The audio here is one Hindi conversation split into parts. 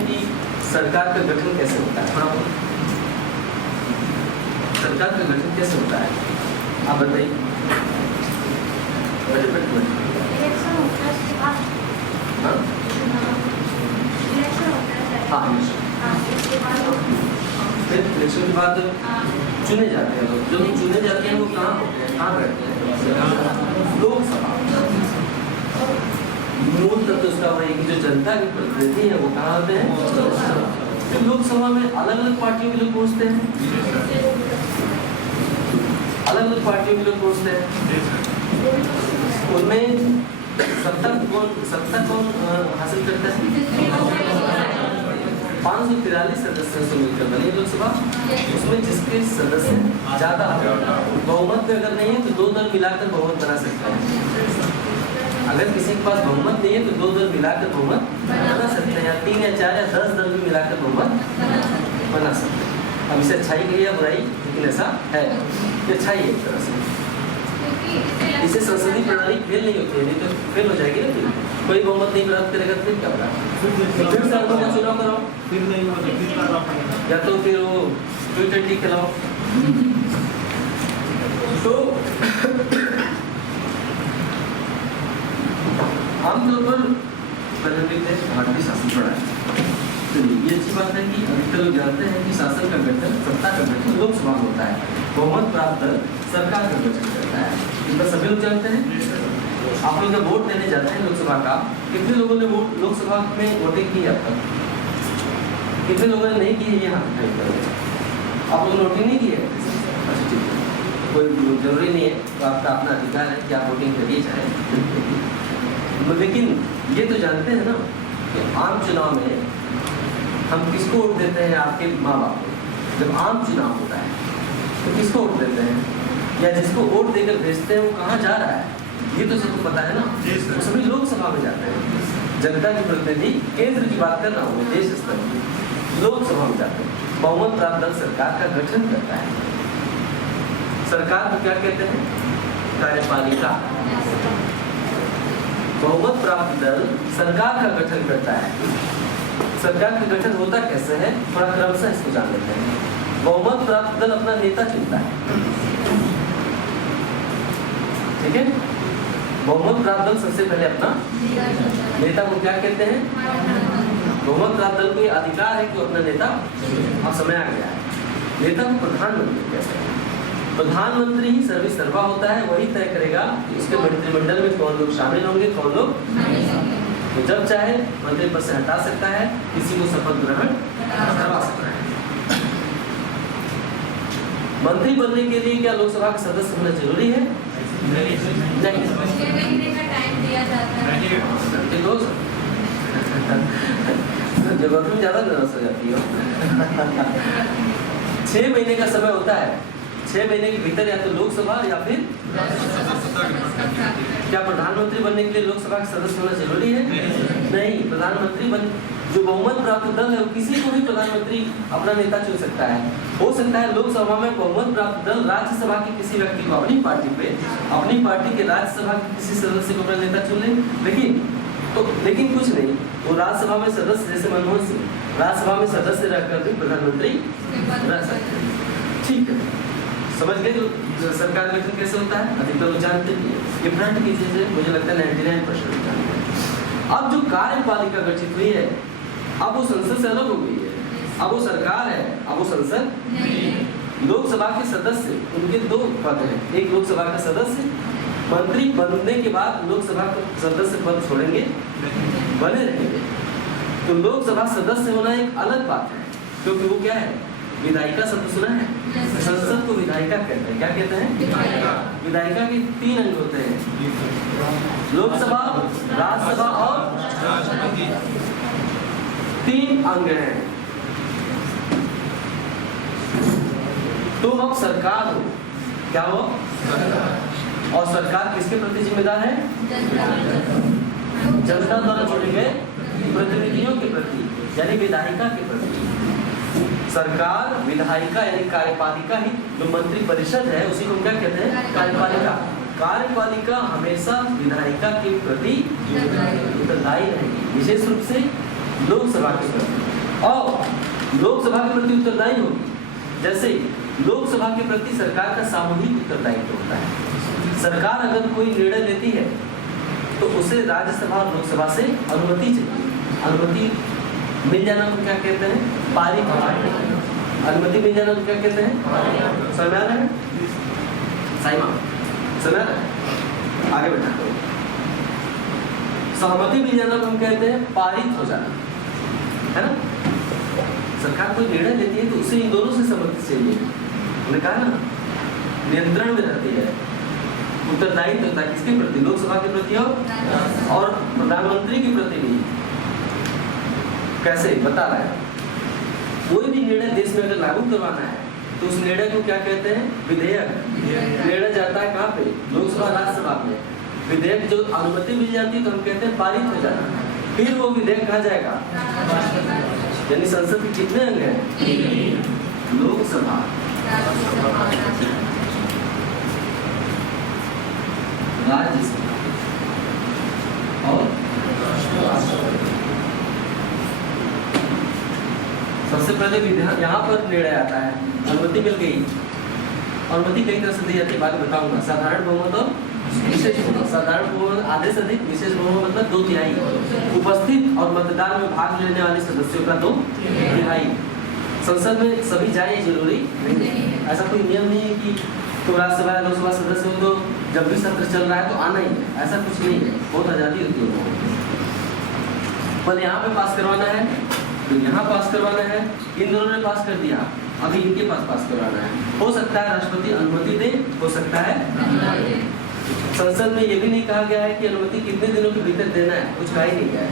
कि सरकार का गठन कैसे होता है, थोड़ा बहुत सरकार का गठन कैसे होता है आप बताइए। हाँ, फिर इलेक्शन के बाद चुने जाते हैं लोग। जब चुने जाते हैं वो कहाँ होते हैं, कहाँ बैठते हैं? लोकसभा। मूल तत्व उसका वही कि जो जनता की प्रतिनिधि है वो कहाँ आते हैं? फिर लोकसभा में अलग अलग पार्टियों के लोग पहुँचते हैं, अलग अलग पार्टियों के लोग पहुँचते हैं। उनमें सत्ता कौन हासिल करता है? 543 सदस्यों से मिलकर बनी लोकसभा। उसमें जिसके सदस्य ज्यादा बहुमत में अगर नहीं है तो 2 दल मिलाकर बहुमत बना सकता है। अगर किसी के पास बहुमत नहीं है तो 2 दल मिलाकर बहुमत बना सकते हैं, या 3 या 4 या 10 दल भी मिलाकर बहुमत बना सकते हैं। अब इसे अच्छाई कहिए या बुराई, लेकिन ऐसा है, ये अच्छाई है एक तरह से। इसे संसदीय प्रणाली फेल नहीं होती है, नहीं तो फेल हो जाएगी ना। फिर कोई बहुमत नहीं प्राप्त करेगा फिर क्या होगा? फिर साल में चुनाव कराओ, फिर नहीं होगा तो फिर करना पड़ेगा, या तो फिर वो T20 खिलाओ। तो आमतौर पर भारतीय शासन प्रणाली, ये अच्छी बात है कि अधिकतर लोग जानते हैं कि शासन का गठन, सत्ता का गठन लोकसभा में होता है। बहुमत प्राप्त दल सरकार का गठन करता है। इतना सभी लोग जानते हैं। आप लोग जब वोट देने जाते हैं लोकसभा का, कितने लोगों ने वोट लोकसभा में वोटिंग की अब तक? कितने लोगों ने नहीं की है? यहाँ आप लोग वोटिंग नहीं की है? अच्छा ठीक है, कोई जरूरी नहीं है, तो आपका अपना अधिकार है कि आप वोटिंग करिए चाहे। लेकिन ये तो जानते हैं ना कि आम चुनाव में हम किसको वोट देते हैं? आपके माँ बाप को। जब आम चुनाव होता है तो किसको वोट देते हैं, या जिसको वोट देकर भेजते हैं वो कहाँ जा रहा है, ये तो सबको पता है ना। वो सभी लोकसभा में जाते हैं। जनता की प्रतिनिधि, केंद्र की बात कर रहा हूँ, देश स्तर की, लोकसभा में जाते हैं। बहुमत प्राप्त दल सरकार का गठन करता है। सरकार को क्या कहते हैं? कार्यपालिका। बहुमत प्राप्त दल सरकार का गठन करता है। सरकार का गठन होता कैसे है, थोड़ा क्रमशः इसको जान लेते हैं। बहुमत प्राप्त दल अपना नेता चुनता है, ठीक है। बहुमत प्राप्त दल सबसे पहले अपना नेता को क्या कहते हैं? बहुमत प्राप्त दल को ये अधिकार है कि वो अपना नेता, अब समय आ गया है, नेता को प्रधानमंत्री कहते हैं। प्रधानमंत्री ही सर्वसर्वा होता है, वही तय करेगा कि उसके मंत्रिमंडल में कौन लोग शामिल होंगे, कौन लोग तो जब चाहे मंत्री पद से हटा सकता है, किसी को शपथ ग्रहण करवा सकता है। मंत्री बनने के लिए क्या लोकसभा का सदस्य होना जरूरी है? नहीं। 6 महीने का टाइम दिया जाता है। जरूरत में ज्यादा नर्वस हो जाती हो। 6 महीने का समय होता है। 6 महीने के भीतर या तो लोकसभा या फिर क्या प्रधानमंत्री बनने के लिए लोकसभा का सदस्य होना जरूरी है? नहीं। प्रधानमंत्री जो बहुमत प्राप्त दल है वो किसी को भी प्रधानमंत्री अपना नेता चुन सकता है। हो सकता है लोकसभा में बहुमत प्राप्त दल राज्यसभा के किसी व्यक्ति को, अपनी पार्टी के राज्यसभा के किसी सदस्य को अपना नेता चुन ले, लेकिन कुछ नहीं, वो राज्यसभा में सदस्य, जैसे मनमोहन सिंह राज्यसभा में सदस्य रहकर भी प्रधानमंत्री रह सकते हैं। ठीक है, समझ गए जो सरकार गठन कैसे होता है? अधिकतर लोग जानते भी हैं। ये फ्रंट की चीज है, मुझे लगता है 99% जानते हैं। अब जो कार्यपालिका गठित हुई है, अब वो संसद से अलग हो गई है। अब वो सरकार है, अब वो संसद नहीं। लोकसभा के सदस्य, उनके 2 पद हैं। एक लोकसभा का सदस्य, मंत्री बनने के बाद लोकसभा का सदस्य पद छोड़ेंगे, बने रहेंगे। तो लोकसभा सदस्य होना एक अलग बात है, क्योंकि वो क्या है? विधायिका शब्द सुना है? संसद को विधायिका कहते हैं। क्या कहते हैं? विधायिका के 3 अंग होते हैं, लोकसभा, राज्यसभा और 3 अंग हैं। तुम अब सरकार हो, क्या हो? और सरकार किसके प्रति जिम्मेदार है? जनता द्वारा चुने गए प्रतिनिधियों के प्रति, यानी विधायिका के प्रति। सरकार, विधायिका यानी कार्यपालिका ही, जो मंत्री परिषद है उसी को क्या कहते हैं? कार्यपालिका। कार्यपालिका हमेशा विधायिका के प्रति उत्तरदायी रहेगी, विशेष रूप से लोकसभा के प्रति। लोकसभा के प्रति उत्तरदायी होगी। जैसे लोकसभा के प्रति सरकार का सामूहिक उत्तरदायित्व होता है। सरकार अगर कोई निर्णय लेती है तो उसे राज्यसभा और लोकसभा से अनुमति चाहिए। अनुमति मिल जाना को क्या कहते हैं? पारित होना। अनुमति मिल जाना को क्या कहते हैं? समझ आ रहा है? साइमा समझ आ रहा है? आगे बढ़ा। सहमति मिल जाना को हम कहते हैं पारित हो जाना, है ना? सरकार कोई निर्णय लेती है तो उसे इन दोनों से सहमति चाहिए। हमने कहा ना, नियंत्रण में रहती है, उत्तरदायित्व होता है किसके प्रति? लोकसभा के प्रति और प्रधानमंत्री के प्रति भी। कैसे बता रहा है? कोई भी निर्णय देश में अगर लागू करवाना है तो उस निर्णय को क्या कहते हैं? विधेयक। निर्णय जाता है कहाँ पे? लोकसभा राज्यसभा में। विधेयक जो अनुमति मिल जाती है तो हम कहते हैं पारित हो जाना। फिर वो विधेयक कहाँ जाएगा? यानी संसद के कितने अंग हैं? लोकसभा, राज्यसभा और सबसे पहले विधान यहाँ पर निर्णय आता है। अनुमति मिल गई। अनुमति कई तरह से दी जाती है, बाद में बताऊंगा। साधारण बहुमत और विशेष बहुमत। साधारण बहुमत आधे से अधिक, विशेष बहुमत मतलब 2/3 उपस्थित और मतदान में भाग लेने वाले सदस्यों का 2/3। संसद में सभी जाए जरूरी नहीं। ऐसा कोई नियम नहीं है कि तो राज्यसभा लोकसभा सदस्य हो तो जब भी सत्र चल रहा है तो आना ही है, ऐसा कुछ नहीं है। बहुत आजादी होती है। पर यहाँ पे पास करवाना है तो यहाँ पास करवाना है। इन दोनों ने पास कर दिया, अभी इनके पास करवाना है। हो सकता है राष्ट्रपति अनुमति दे, हो सकता है। संसद में ये भी नहीं कहा गया है कि अनुमति कितने दिनों के भीतर देना है, कुछ कहा ही नहीं गया है।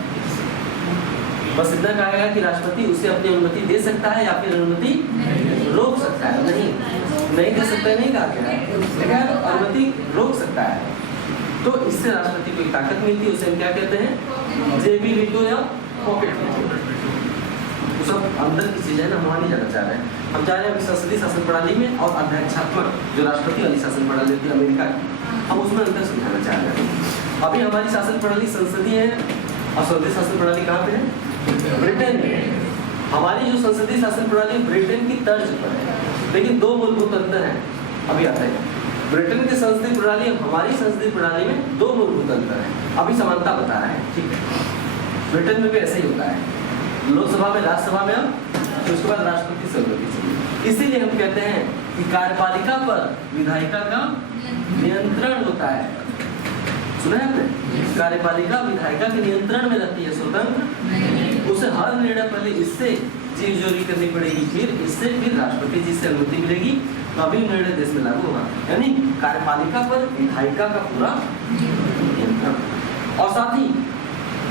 बस इतना कहा गया कि राष्ट्रपति उसे अपनी अनुमति दे सकता है या फिर अनुमति रोक सकता है। नहीं दे सकता है, नहीं कहा गया है, लेकिन अनुमति रोक सकता है। तो इससे राष्ट्रपति को एक ताकत मिलती है। उसे हम क्या कहते हैं? जेबी वीटो या पॉकेट वीटो। सब अंदर की चीज है ना, हम वहाँ नहीं जाना चाह रहे हैं। हम चाह रहे हैं संसदीय शासन प्रणाली में और अध्यक्षात्मक जो राष्ट्रपति वाली शासन प्रणाली होती है अमेरिका की, हम उसमें अंतर समझाना चाह रहे हैं। अभी हमारी शासन प्रणाली संसदीय है और संसदीय शासन प्रणाली कहाँ पे है? ब्रिटेन में। हमारी जो संसदीय शासन प्रणाली ब्रिटेन की तर्ज पर है, लेकिन 2 मूलभूत अंतर हैं। अभी आता है ब्रिटेन की संसदीय प्रणाली और हमारी संसदीय प्रणाली में 2 मूलभूत अंतर है। अभी समानता बता रहा है, ठीक है? ब्रिटेन में भी ऐसे ही होता है, लोकसभा में, राज्यसभा में, और उसके बाद राष्ट्रपति से अनुमति चाहिए। इसीलिए हम कहते हैं कि कार्यपालिका पर विधायिका का नियंत्रण होता है। सुना है आपने? कार्यपालिका विधायिका के नियंत्रण में रहती है, स्वतंत्र। उसे हर निर्णय पहले इससे जीवजोरी करनी पड़ेगी, फिर इससे, फिर राष्ट्रपति जी से अनुमति मिलेगी, तभी निर्णय देश में लागू होगा। यानी कार्यपालिका पर विधायिका का पूरा नियंत्रण। और साथ ही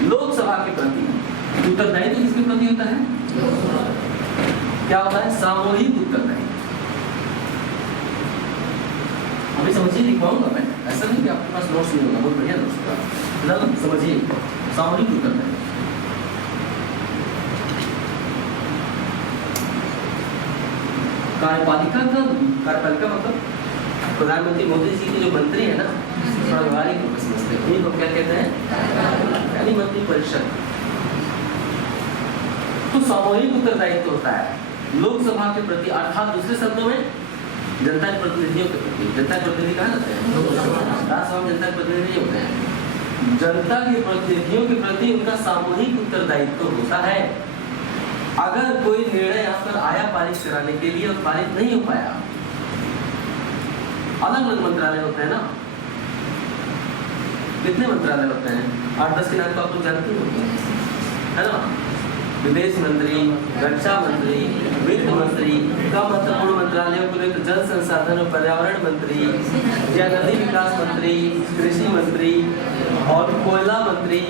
लोकसभा के प्रति उत्तरदायित्व किसके प्रति होता है? क्या होता है? सामूहिक उत्तरदायित्व। अभी समझिए, लिखवाऊंगा मैं, ऐसा नहीं कि आपके पास नोट्स नहीं होगा, बहुत बढ़िया नोट्स होगा। समझिए, सामूहिक उत्तरदायित्व। कार्यपालिका मतलब प्रधानमंत्री मोदी जी के जो मंत्री है ना, व्यवहारिक रूप से समझते हैं, उन्हीं को क्या कहते हैं? यानी मंत्री परिषद। तो सामूहिक उत्तरदायित्व होता है लोकसभा के प्रति, अर्थात दूसरे शब्दों में जनता के प्रतिनिधियों के प्रति। जनता के प्रतिनिधि कहाँ रहते हैं? राज्यसभा में जनता के प्रतिनिधि होते हैं। जनता के प्रतिनिधियों के प्रति उनका सामूहिक उत्तरदायित्व होता है। अगर कोई निर्णय यहाँ पर आया पारित कराने के लिए और पारित नहीं हो पाया, अलग अलग मंत्रालय होते हैं ना, कितने मंत्रालय होते हैं? 8-10 के नाम तो आप लोग जानते होंगे, है ना? विदेश मंत्री, रक्षा मंत्री, वित्त मंत्री, कम महत्वपूर्ण मंत्रालयों को लेकर जल संसाधन और पर्यावरण मंत्री, या नदी विकास मंत्री, कृषि मंत्री और कोयला मंत्री,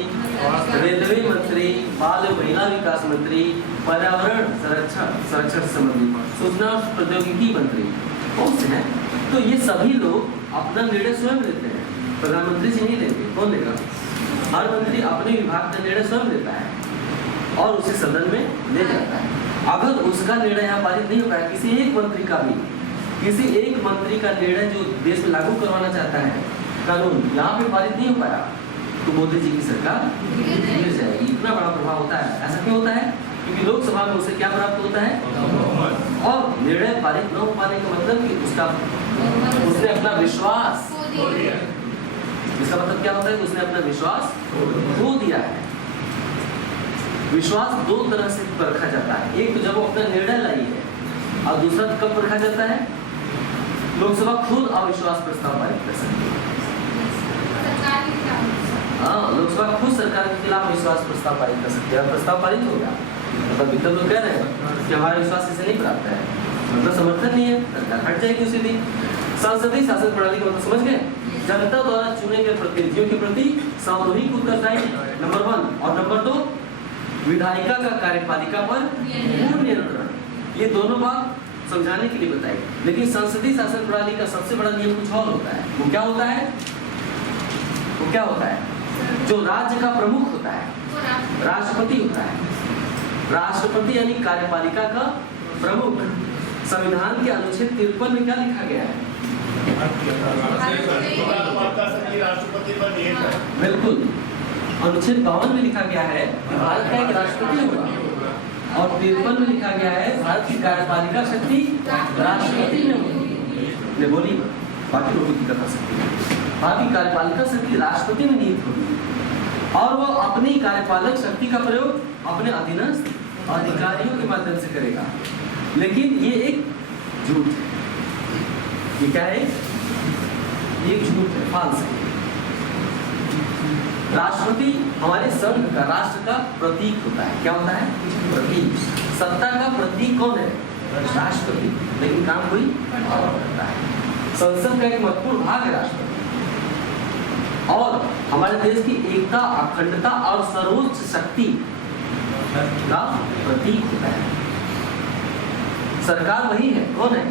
रेलवे मंत्री, बाल और महिला विकास मंत्री, पर्यावरण संरक्षण संबंधी, सूचना और प्रौद्योगिकी मंत्री, कौन से हैं? तो ये सभी लोग अपना निर्णय स्वयं लेते हैं, प्रधानमंत्री से नहीं लेते। कौन लेगा? हर मंत्री अपने विभाग का निर्णय स्वयं लेता है और उसे सदन में ले जाता है। अगर उसका निर्णय यहाँ पारित नहीं हो पाया, किसी एक मंत्री का भी, किसी एक मंत्री का निर्णय जो देश में लागू करवाना चाहता है कानून, यहाँ पे पारित नहीं हो पाया, तो मोदी जी की सरकार गिर जाएगी। इतना बड़ा प्रभाव होता है। ऐसा क्यों होता है? क्योंकि लोकसभा में उसे क्या प्राप्त होता है, और निर्णय पारित न हो पाने का मतलब कि उसने अपना विश्वास, इसका मतलब क्या होता है कि उसने अपना विश्वास खो दिया है। विश्वास दो तरह से परखा जाता है, एक तो जब वो अपना निर्णय लाई है, और दूसरा कब परखा जाता है, लोकसभा खुद अविश्वास प्रस्ताव पारित कर सकती है। हाँ, लोकसभा खुद सरकार के खिलाफ अविश्वास प्रस्ताव पारित कर सकती है। प्रस्ताव पारित हो गया मतलब वित्त लोग कह रहे हैं कि हमारा विश्वास इसे नहीं प्राप्त है, मतलब समर्थन नहीं है, सरकार हट जाएगी उसी दिन। संसदीय शासन प्रणाली का मतलब समझ गए, जनता द्वारा चुने गए प्रतिनिधियों के प्रति सामूहिक उत्तरदायी नंबर 1, और नंबर 2 विधायिका का कार्यपालिका पर पूर्ण नियंत्रण। ये दोनों बात समझाने के लिए बताई। लेकिन संसदीय शासन प्रणाली का सबसे बड़ा नियम कुछ और होता है। वो क्या होता है, वो क्या होता है, जो राज्य का प्रमुख होता है, राष्ट्रपति होता है। राष्ट्रपति यानी कार्यपालिका का प्रमुख। संविधान के अनुच्छेद 53 में क्या लिखा गया है, राष्ट्रपति पर नियत है। बिल्कुल, अनुच्छेद 52 में लिखा गया है कि भारत का एक राष्ट्रपति होगा, और 53 में लिखा गया है भारत की कार्यपालिका शक्ति राष्ट्रपति में होगी। बोली बाकी लोगों की कर सकती है, भारत की कार्यपालिका शक्ति राष्ट्रपति में नियुक्त होगी, और वो अपनी कार्यपालक शक्ति का प्रयोग अपने अधीनस्थ अधिकारियों के माध्यम से करेगा। लेकिन ये एक झूठ है। ये क्या है, ये झूठ है, फाल्स है। राष्ट्रपति हमारे संघ का, राष्ट्र का प्रतीक होता है। क्या होता है, प्रतीक। सत्ता का प्रतीक कौन है, राष्ट्रपति, लेकिन काम कोई और करता है। संसद का एक महत्वपूर्ण भाग है राष्ट्रपति, और हमारे देश की एकता, अखंडता और सर्वोच्च शक्ति का प्रतीक होता है। सरकार वही है, कौन है,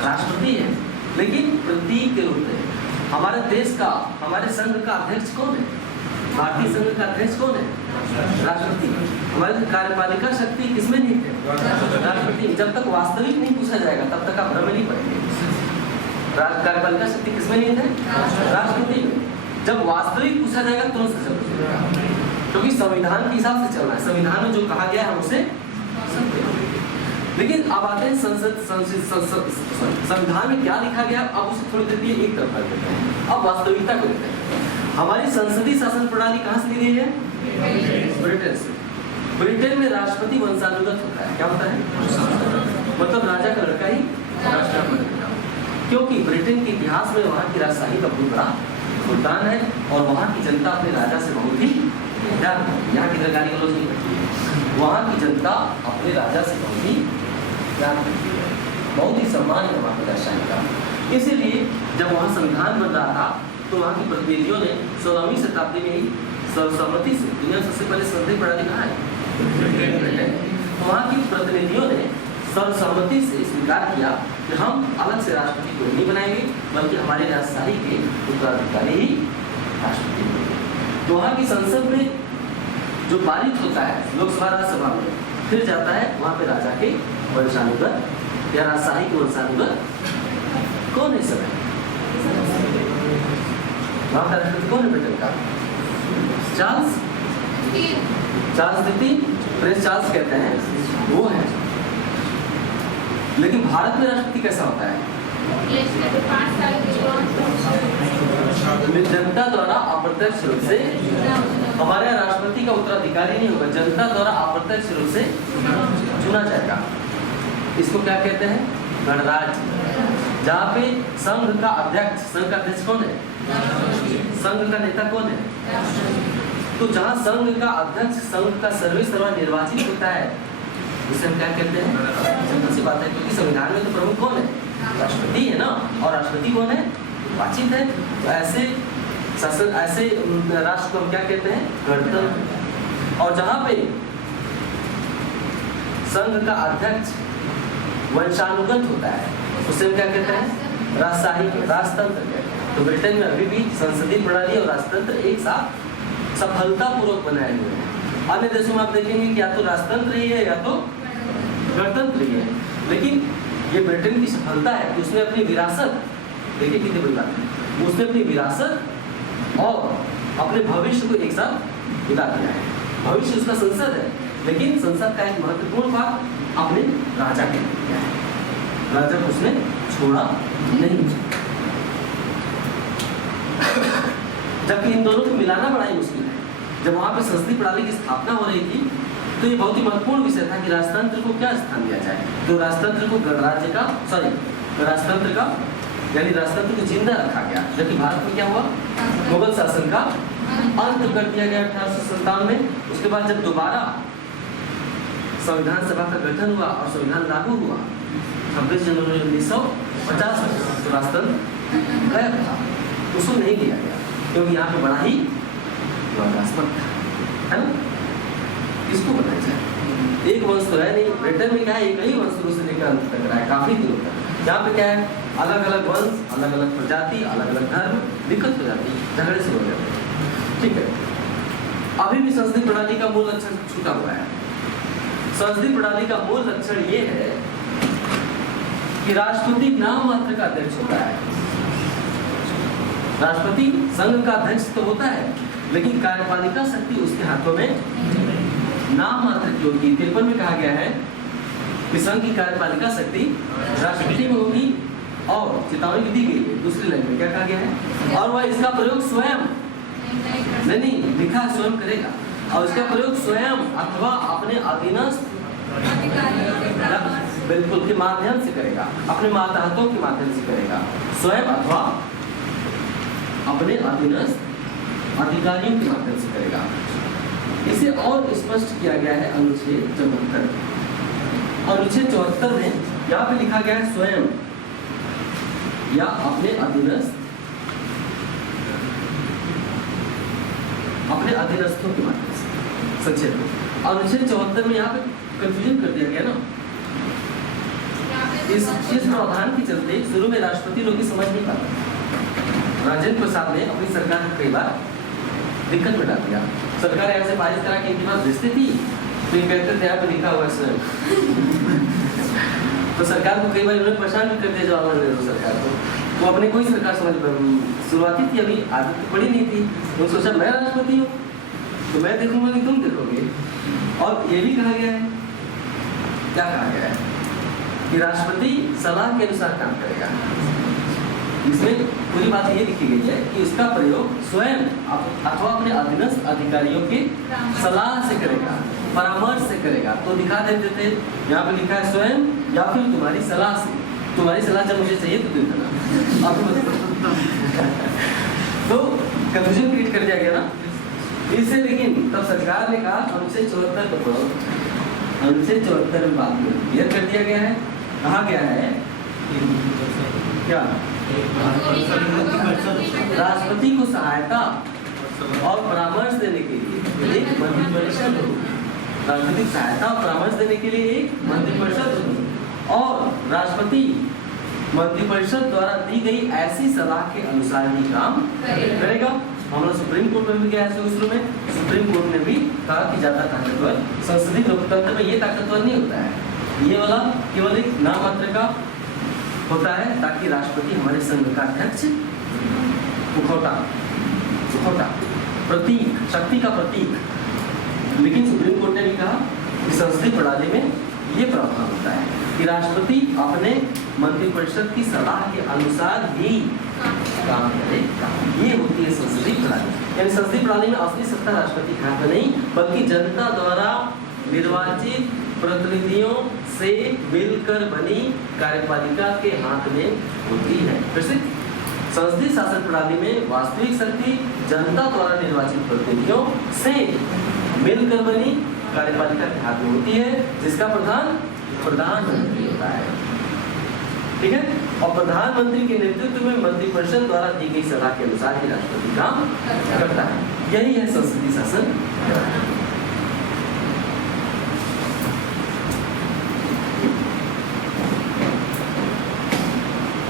राष्ट्रपति है, लेकिन प्रतीक के रूप में। हमारे देश का, हमारे संघ का अध्यक्ष कौन है, भारतीय संघ का अध्यक्ष कौन है, राष्ट्रपति। हमारी कार्यपालिका शक्ति किसमें नहीं है, राष्ट्रपति। जब तक वास्तविक नहीं पूछा जाएगा तब तक आप भ्रम नहीं पड़ेंगे। कार्यपालिका शक्ति किसमें नहीं है, राष्ट्रपति में। जब वास्तविक पूछा जाएगा तुरंत से सब कुछ होगा, क्योंकि संविधान के हिसाब से चलना है। संविधान में जो कहा गया है उसे लेकिन अब आते हैं संविधान में क्या लिखा गया, अब उसे थोड़ी देर के लिए एक तरफ कर देते हैं। अब वास्तविकता को देखते हैं। हमारी संसदीय शासन प्रणाली कहाँ से ली गई है, ब्रिटेन से। ब्रिटेन में राष्ट्रपति वंशानुगत होता है। क्या होता है, मतलब राजा का लड़का ही राष्ट्रपति बनेगा, क्योंकि ब्रिटेन के इतिहास में वहाँ की राजशाही का बहुत बड़ा योगदान है, और वहाँ की जनता अपने राजा से बहुत ही प्यार करती है। यहाँ की सरकारी गलौज नहीं करती है, वहाँ की जनता अपने राजा से बहुत ही प्यार करती है, बहुत ही सम्मान है वहाँ की राजशाही का। इसीलिए जब वहाँ संविधान बन रहा था तो वहाँ के प्रतिनिधियों ने 16वीं शताब्दी में ही सर्वसम्मति से, दुनिया में सबसे पहले संसदीय प्रणाली कहाँ है, तो वहाँ के प्रतिनिधियों ने सर्वसम्मति से स्वीकार किया कि हम अलग से राष्ट्रपति को नहीं बनाएंगे, बल्कि हमारे राजशाही के उत्तराधिकारी ही राष्ट्रपति होंगे। तो वहाँ की संसद में जो पारित होता है लोकसभा राज्यसभा में, फिर जाता है वहाँ पे राजा के वंशानुगत या राजशाही के वंशानुगत कौन है समय, वहाँ का राष्ट्रपति कौन है ब्रिटेन का, चार्ल्स द्वितीय, प्रिंस चार्ल्स कहते हैं, वो है। लेकिन भारत में राष्ट्रपति कैसा होता है, जनता द्वारा अप्रत्यक्ष रूप से। हमारे राष्ट्रपति का उत्तराधिकारी नहीं होगा, जनता द्वारा अप्रत्यक्ष रूप से चुना जाएगा। इसको क्या कहते हैं, गणराज्य। जहाँ पे संघ का अध्यक्ष, संघ का अध्यक्ष कौन है, संघ का नेता कौन है, तो जहाँ संघ का अध्यक्ष संघ का सर्वेसर्वा निर्वाचित होता है उसे हम क्या कहते हैं, सिंपल सी बात है, क्योंकि संविधान में तो प्रमुख कौन है, राष्ट्रपति है ना, और राष्ट्रपति कौन है, निर्वाचित है। तो ऐसे शासन, ऐसे राष्ट्र को हम क्या कहते हैं, गणतंत्र। और जहाँ पे संघ का अध्यक्ष वंशानुगत होता है उसे हम क्या कहते हैं, राजशाही, राजतंत्र कहते हैं। तो ब्रिटेन में अभी भी संसदीय प्रणाली और राजतंत्र एक साथ सफलतापूर्वक बनाए हुए हैं। अन्य देशों में आप देखेंगे कि या तो राजतंत्र ही है या तो गणतंत्र ही है, लेकिन ये ब्रिटेन की सफलता है कि उसने अपनी विरासत, देखिए कितनी बड़ी बात है, उसने अपनी विरासत और अपने भविष्य को एक साथ मिला दिया है। भविष्य उसका संसद है, लेकिन संसद का एक महत्वपूर्ण भाग अपने राजा के लिए किया है, राजा को उसने छोड़ा नहीं। जबकि इन दोनों को मिलाना बड़ा ही मुश्किल है। जब वहां पे संसदीय प्रणाली की स्थापना हो रही थी तो ये बहुत ही महत्वपूर्ण विषय था कि राजतंत्र को क्या स्थान दिया जाए। तो राजतंत्र को गणराज्य का राजतंत्र का यानी राजतंत्र को जिंदा रखा गया। जबकि भारत में क्या हुआ, मुगल शासन का अंत कर दिया गया 1857 में। उसके बाद जब दोबारा संविधान सभा का गठन हुआ और संविधान लागू हुआ 26 जनवरी 1950 में, तो राजतंत्र गायब था, उसको नहीं लिया गया क्योंकि यहाँ पे बड़ा ही विवादास्पद था, है ना। किसको बताया जाए, एक वंश तो है नहीं, ब्रिटेन में क्या है, एक ही वंश शुरू से लेकर अंत तक रहा है काफी दिनों तक। यहाँ पे क्या है, अलग अलग वंश, अलग अलग प्रजाति, अलग अलग धर्म, दिक्कत हो जाती है, झगड़े से हो जाते हैं, ठीक है। अभी भी संसदीय प्रणाली का मूल लक्षण छूटा हुआ है। संसदीय प्रणाली का मूल लक्षण ये है कि राष्ट्रपति नाम मात्र का अध्यक्ष होता है। राष्ट्रपति संघ का अध्यक्ष तो होता है, लेकिन कार्यपालिका शक्ति उसके हाथों में नाम मात्र की होगी। 53 में कहा गया है कि संघ की कार्यपालिका शक्ति राष्ट्रपति में होगी और चेतावनी दी गई है दूसरी लाइन में, क्या कहा गया है, और वह इसका प्रयोग स्वयं नहीं लिखा है, स्वयं करेगा, और इसका प्रयोग स्वयं अथवा अपने अधीनस्थ बिल्कुल के माध्यम से करेगा, अपने मातहतों के माध्यम से करेगा, स्वयं अथवा अपने अधीनस्थ अधिकारियों के माध्यम से करेगा। इसे और स्पष्ट किया गया है अनुच्छेद 74। अनुच्छेद 74 में यहाँ पे लिखा गया है स्वयं या अपने अधीनस्थ, अपने अधीनस्थों के माध्यम से। संक्षेप में अनुच्छेद 74 में यहाँ पे कंफ्यूजन कर दिया गया ना, इस प्रावधान के चलते शुरू में राष्ट्रपति लोग की समझ नहीं पाते। राजेंद्र प्रसाद ने अपनी सरकार को कई बार दिक्कत में डाल दिया। सरकार यहाँ से पारित करा के इनके पास भेजती थी तो ये कहते थे यहाँ पे लिखा हुआ है तो सरकार को कई बार उन्होंने परेशान भी कर दिया जवाहरलाल नेहरू सरकार को। वो अपने कोई सरकार समझ शुरुआती थी, अभी आदत तो पड़ी नहीं थी, वो सोचा मैं राष्ट्रपति हूँ तो मैं देखूंगा कि तुम देखोगे। और ये भी कहा गया है, क्या कहा गया है कि राष्ट्रपति सलाह के अनुसार काम करेगा। इसमें पूरी बात ये लिखी गई है कि उसका प्रयोग स्वयं अथवा अपने अधीनस्थ अधिकारियों की सलाह से करेगा, परामर्श से करेगा। तो दिखा देते थे, यहाँ पे लिखा है स्वयं या फिर तुम्हारी सलाह से। तुम्हारी सलाह जब मुझे चाहिए तो दे देना तो कंफ्यूजन क्रिएट कर दिया गया ना इससे। लेकिन तब सरकार ने कहा अनुच्छेद 74 को पढ़ो, अनुच्छेद 74 में बात क्लियर कर दिया गया है। कहा गया है क्या, राष्ट्रपति को सहायता और परामर्श देने के लिए एक मंत्रिपरिषद हो। राष्ट्रपति को सहायता और परामर्श देने के लिए एक मंत्रिपरिषद हो और राष्ट्रपति मंत्रिपरिषद द्वारा दी गई ऐसी सलाह के अनुसार ही काम करेगा। मामला सुप्रीम कोर्ट में भी गया है शुरू में। सुप्रीम कोर्ट ने भी कहा कि ज्यादा ताकतवर संसदीय लोकतंत्र में ये ताकतवर नहीं होता है, ये वाला केवल एक नाम मात्र का होता है ताकि राष्ट्रपति हमारे संघ का अध्यक्ष मुखौटा प्रतीक, शक्ति का प्रतीक। लेकिन सुप्रीम कोर्ट ने भी कहा कि संसदीय प्रणाली में ये प्रावधान होता है कि राष्ट्रपति अपने मंत्रिपरिषद की सलाह के अनुसार ही काम करेगा। ये होती है संसदीय प्रणाली। यानी संसदीय प्रणाली में असली सत्ता राष्ट्रपति के हाथ में नहीं बल्कि जनता द्वारा निर्वाचित प्रतिनिधियों से मिलकर बनी कार्यपालिका के हाथ में होती है। फिर से संसदीय शासन प्रणाली में वास्तविक शक्ति जनता द्वारा निर्वाचित प्रतिनिधियों से मिलकर बनी कार्यपालिका के हाथ में होती है, जिसका प्रधानमंत्री होता है। ठीक है, और प्रधानमंत्री के नेतृत्व में मंत्रिपरिषद द्वारा दी गई सलाह के अनुसार ही राष्ट्रपति काम करता है। यही है संसदीय शासन।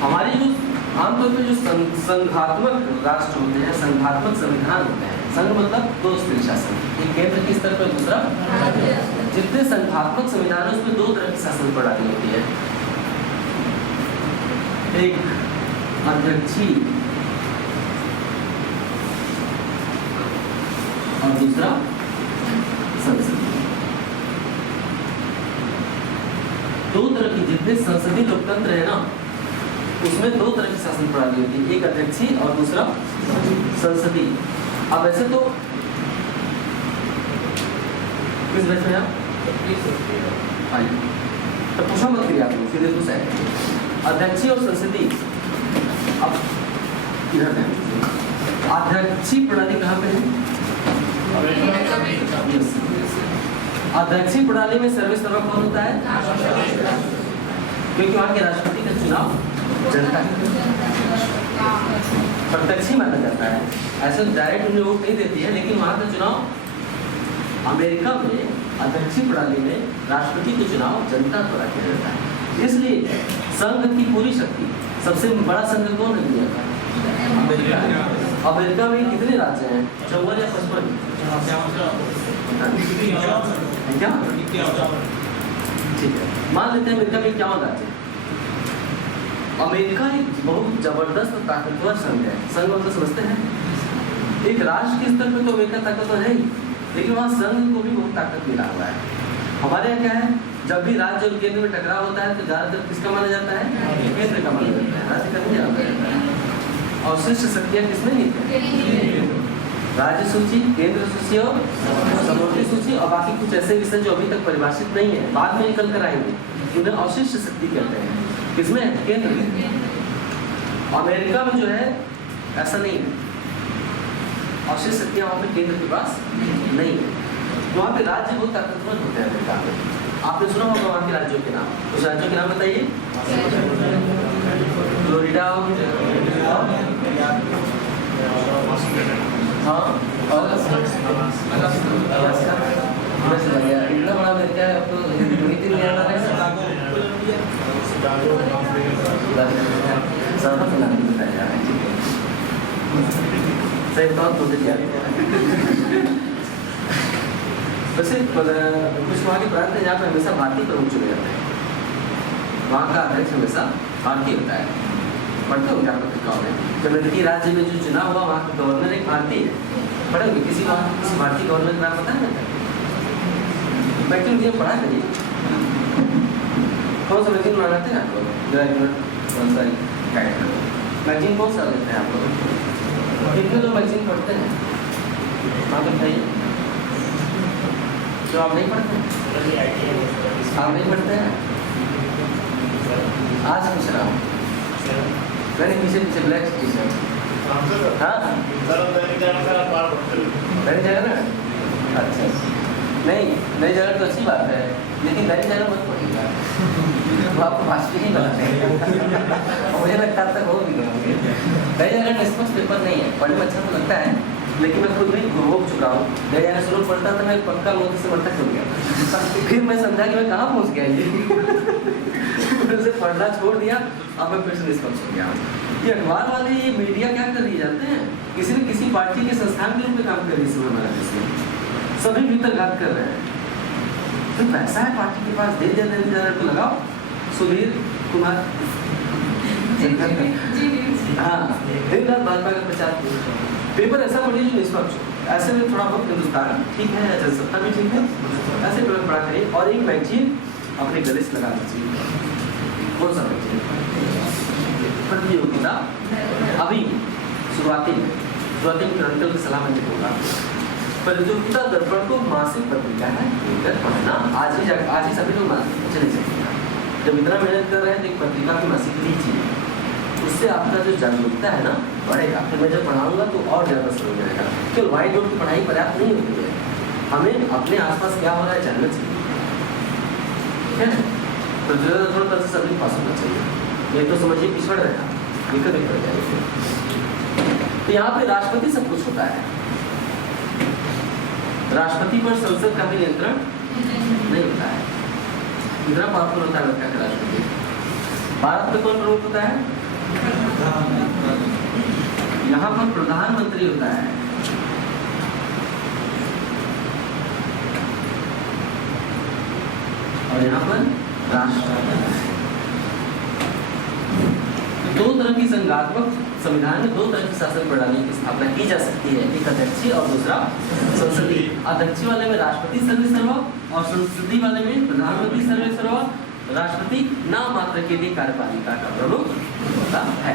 हमारी जो आमतौर पर जो संघात्मक राष्ट्र होते हैं, संघात्मक संविधान होते हैं। संघ मतलब दो स्तरीय शासन, एक केंद्र के स्तर पर, दूसरा जितने संघात्मक संविधान है उसमें दो तरह की शासन प्रणाली होती है, एक अध्यक्षीय और दूसरा संसदीय। दो तरह की, जितने संसदीय लोकतंत्र है ना उसमें दो तरह की शासन प्रणाली होती है, एक अध्यक्षीय और दूसरा संसदीय। अब ऐसे तो किस बैच में आप? तो पूछा मत करिए आप लोग, सीधे पूछ है अध्यक्षीय और संसदीय। अब इधर है अध्यक्षीय प्रणाली कहाँ पे है? अध्यक्षीय प्रणाली में सर्वोच्च कौन होता है? क्योंकि वहाँ के राष्ट्रपति का चुनाव जनता प्रत्यक्ष ही माना जाता है, ऐसे डायरेक्ट उन्हें वोट नहीं देती है, लेकिन वहाँ का चुनाव अमेरिका में अध्यक्षीय प्रणाली में राष्ट्रपति का चुनाव जनता द्वारा किया जाता है। इसलिए संघ की पूरी शक्ति, सबसे बड़ा संघ कौन है दुनिया का? अमेरिका। अमेरिका में कितने राज्य हैं? 54 या 55? क्या? ठीक है, मान लेते हैं अमेरिका में 51 राज्य। अमेरिका एक बहुत जबरदस्त और ताकतवर संघ है। संघ मतलब समझते हैं, एक राष्ट्र के स्तर पे तो अमेरिका ताकतवर है ही, लेकिन वहाँ संघ को भी बहुत ताकत मिला हुआ है। हमारे यहाँ क्या है, जब भी राज्य और केंद्र में टकराव होता है तो ज्यादातर किसका माना जाता है? केंद्र का माना जाता है, राज्य का नहीं माना जाता है। और शीर्ष शक्तियाँ किसमें नहीं? राज्य सूची, केंद्र सूची और समवर्ती सूची, और बाकी कुछ ऐसे विषय जो अभी तक परिभाषित नहीं है, बाद में निकल कर आएंगे, उन्हें अवशिष्ट शक्ति कहते हैं। किसमें? केंद्र में। अमेरिका में जो है ऐसा नहीं है, अवशिष्ट शक्तियाँ वहाँ पे केंद्र के पास नहीं है। वहाँ पे राज्य बहुत ताकतवर होते हैं अमेरिका में। आपने सुना होगा वहाँ के राज्यों के नाम, उस राज्यों के नाम बताइए। फ्लोरिडा, हाँ, और इतना बड़ा अमेरिका है, आपको नीति नहीं आता है। सारा प्लान बताया जा रहा है, ठीक है, सही बताओ तो वैसे कुछ वहाँ के प्रांत है जहाँ पे हमेशा भारतीय प्रमुख चुने जाते हैं, वहाँ का अध्यक्ष हमेशा भारतीय होता है। पढ़ते हो क्या पत्रिकाओं में? जब अमेरिकी राज्य में जो चुनाव हुआ वहाँ का गवर्नर एक भारतीय है। पढ़ोगे किसी भारतीय गवर्नर का नाम पता है? मैगजीन मुझे पढ़ा करिए, कौन सा मैगजीन बनाते हैं आप लोग? मैगजीन कौन सा लेते हैं आप लोग? कितने लोग मैगजीन पढ़ते हैं? हाँ बताइए। जो आप नहीं पढ़ते? आप नहीं पढ़ते हैं? आज पूछ रहा हूँ मैंने, पीछे पीछे ब्लैक टी शर्ट। हाँ दैनिक जागरण, अच्छा नहीं दैनिक जागरण तो अच्छी बात है, लेकिन दैनिक जागरण मत पढ़िएगा, वो आपको वास्तविक ही बनाते हैं। मुझे लगता है वो भी करोगे। दैनिक जागरण निष्पक्ष पेपर नहीं है, पढ़ने में अच्छा तो लगता है, लेकिन मैं खुद भी रोक चुका हूँ। दैनिक जागरण शुरू पढ़ता था मैं पक्का मोदी से बढ़ता चल गया, फिर मैं समझा कि मैं कहाँ पहुँच गया ये से पढ़ना छोड़ दिया, अब मैं फिर से निष्पक्ष हो गया। ये अखबार वाले ये मीडिया क्या कर रही जानते हैं? किसी न किसी पार्टी के संस्थान के रूप में काम कर रही है समय हमारा देश, सभी भीतर घात कर रहे हैं। तो पैसा है पार्टी के पास, दे देने तो लगाओ। सुधीर कुमार हाँ दिन रात भाजपा का प्रचार, पेपर ऐसा पढ़िए जो निष्पक्ष हो। ऐसे में थोड़ा बहुत हिंदुस्तान ठीक है, जनसत्ता भी ठीक है, ऐसे पेपर पढ़ा करिए। और एक मैगजीन अपने गले से लगा दीजिए। कौन सा मैगजीन? प्रतियोगिता। अभी शुरुआती में क्रॉनिकल की सलाह मैंने बोला। प्रतियोगिता दर्पण को मासिक पत्रिका है, पढ़ना आज ही सभी लोग मासिक चले जाएंगे। जब इतना मेहनत कर रहे हैं तो एक पत्रिका की मासिक लीजिए, उससे आपका जो जागरूकता है ना बढ़ेगा। फिर मैं जब पढ़ाऊंगा तो और ज़्यादा समझ जाएगा। केवल व्हाइट बोर्ड की पढ़ाई पर्याप्त नहीं होती है, हमें अपने आसपास क्या हो रहा है जानना चाहिए, ठीक है? तो थोड़ा से सभी पास होना चाहिए, ये तो समझिए पिछड़ रहेगा, दिक्कत पड़ जाएगी। तो यहाँ पे राष्ट्रपति सब कुछ होता है, राष्ट्रपति पर संसद का भी नियंत्रण नहीं होता है। इतना पावरफुल होता है लगता है राष्ट्रपति। भारत में कौन प्रमुख होता है? यहाँ पर प्रधानमंत्री होता है, और यहाँ पर राष्ट्रपति। दो तरह की संघात्मक संविधान में दो तरह की शासन प्रणाली की स्थापना की जा सकती है, एक अध्यक्षीय और दूसरा संसदीय। अध्यक्षीय वाले में राष्ट्रपति सर्वेसर्वा और संसदीय वाले में प्रधानमंत्री सर्वेसर्वा। राष्ट्रपति नाम मात्र के लिए कार्यपालिका का प्रमुख होता है।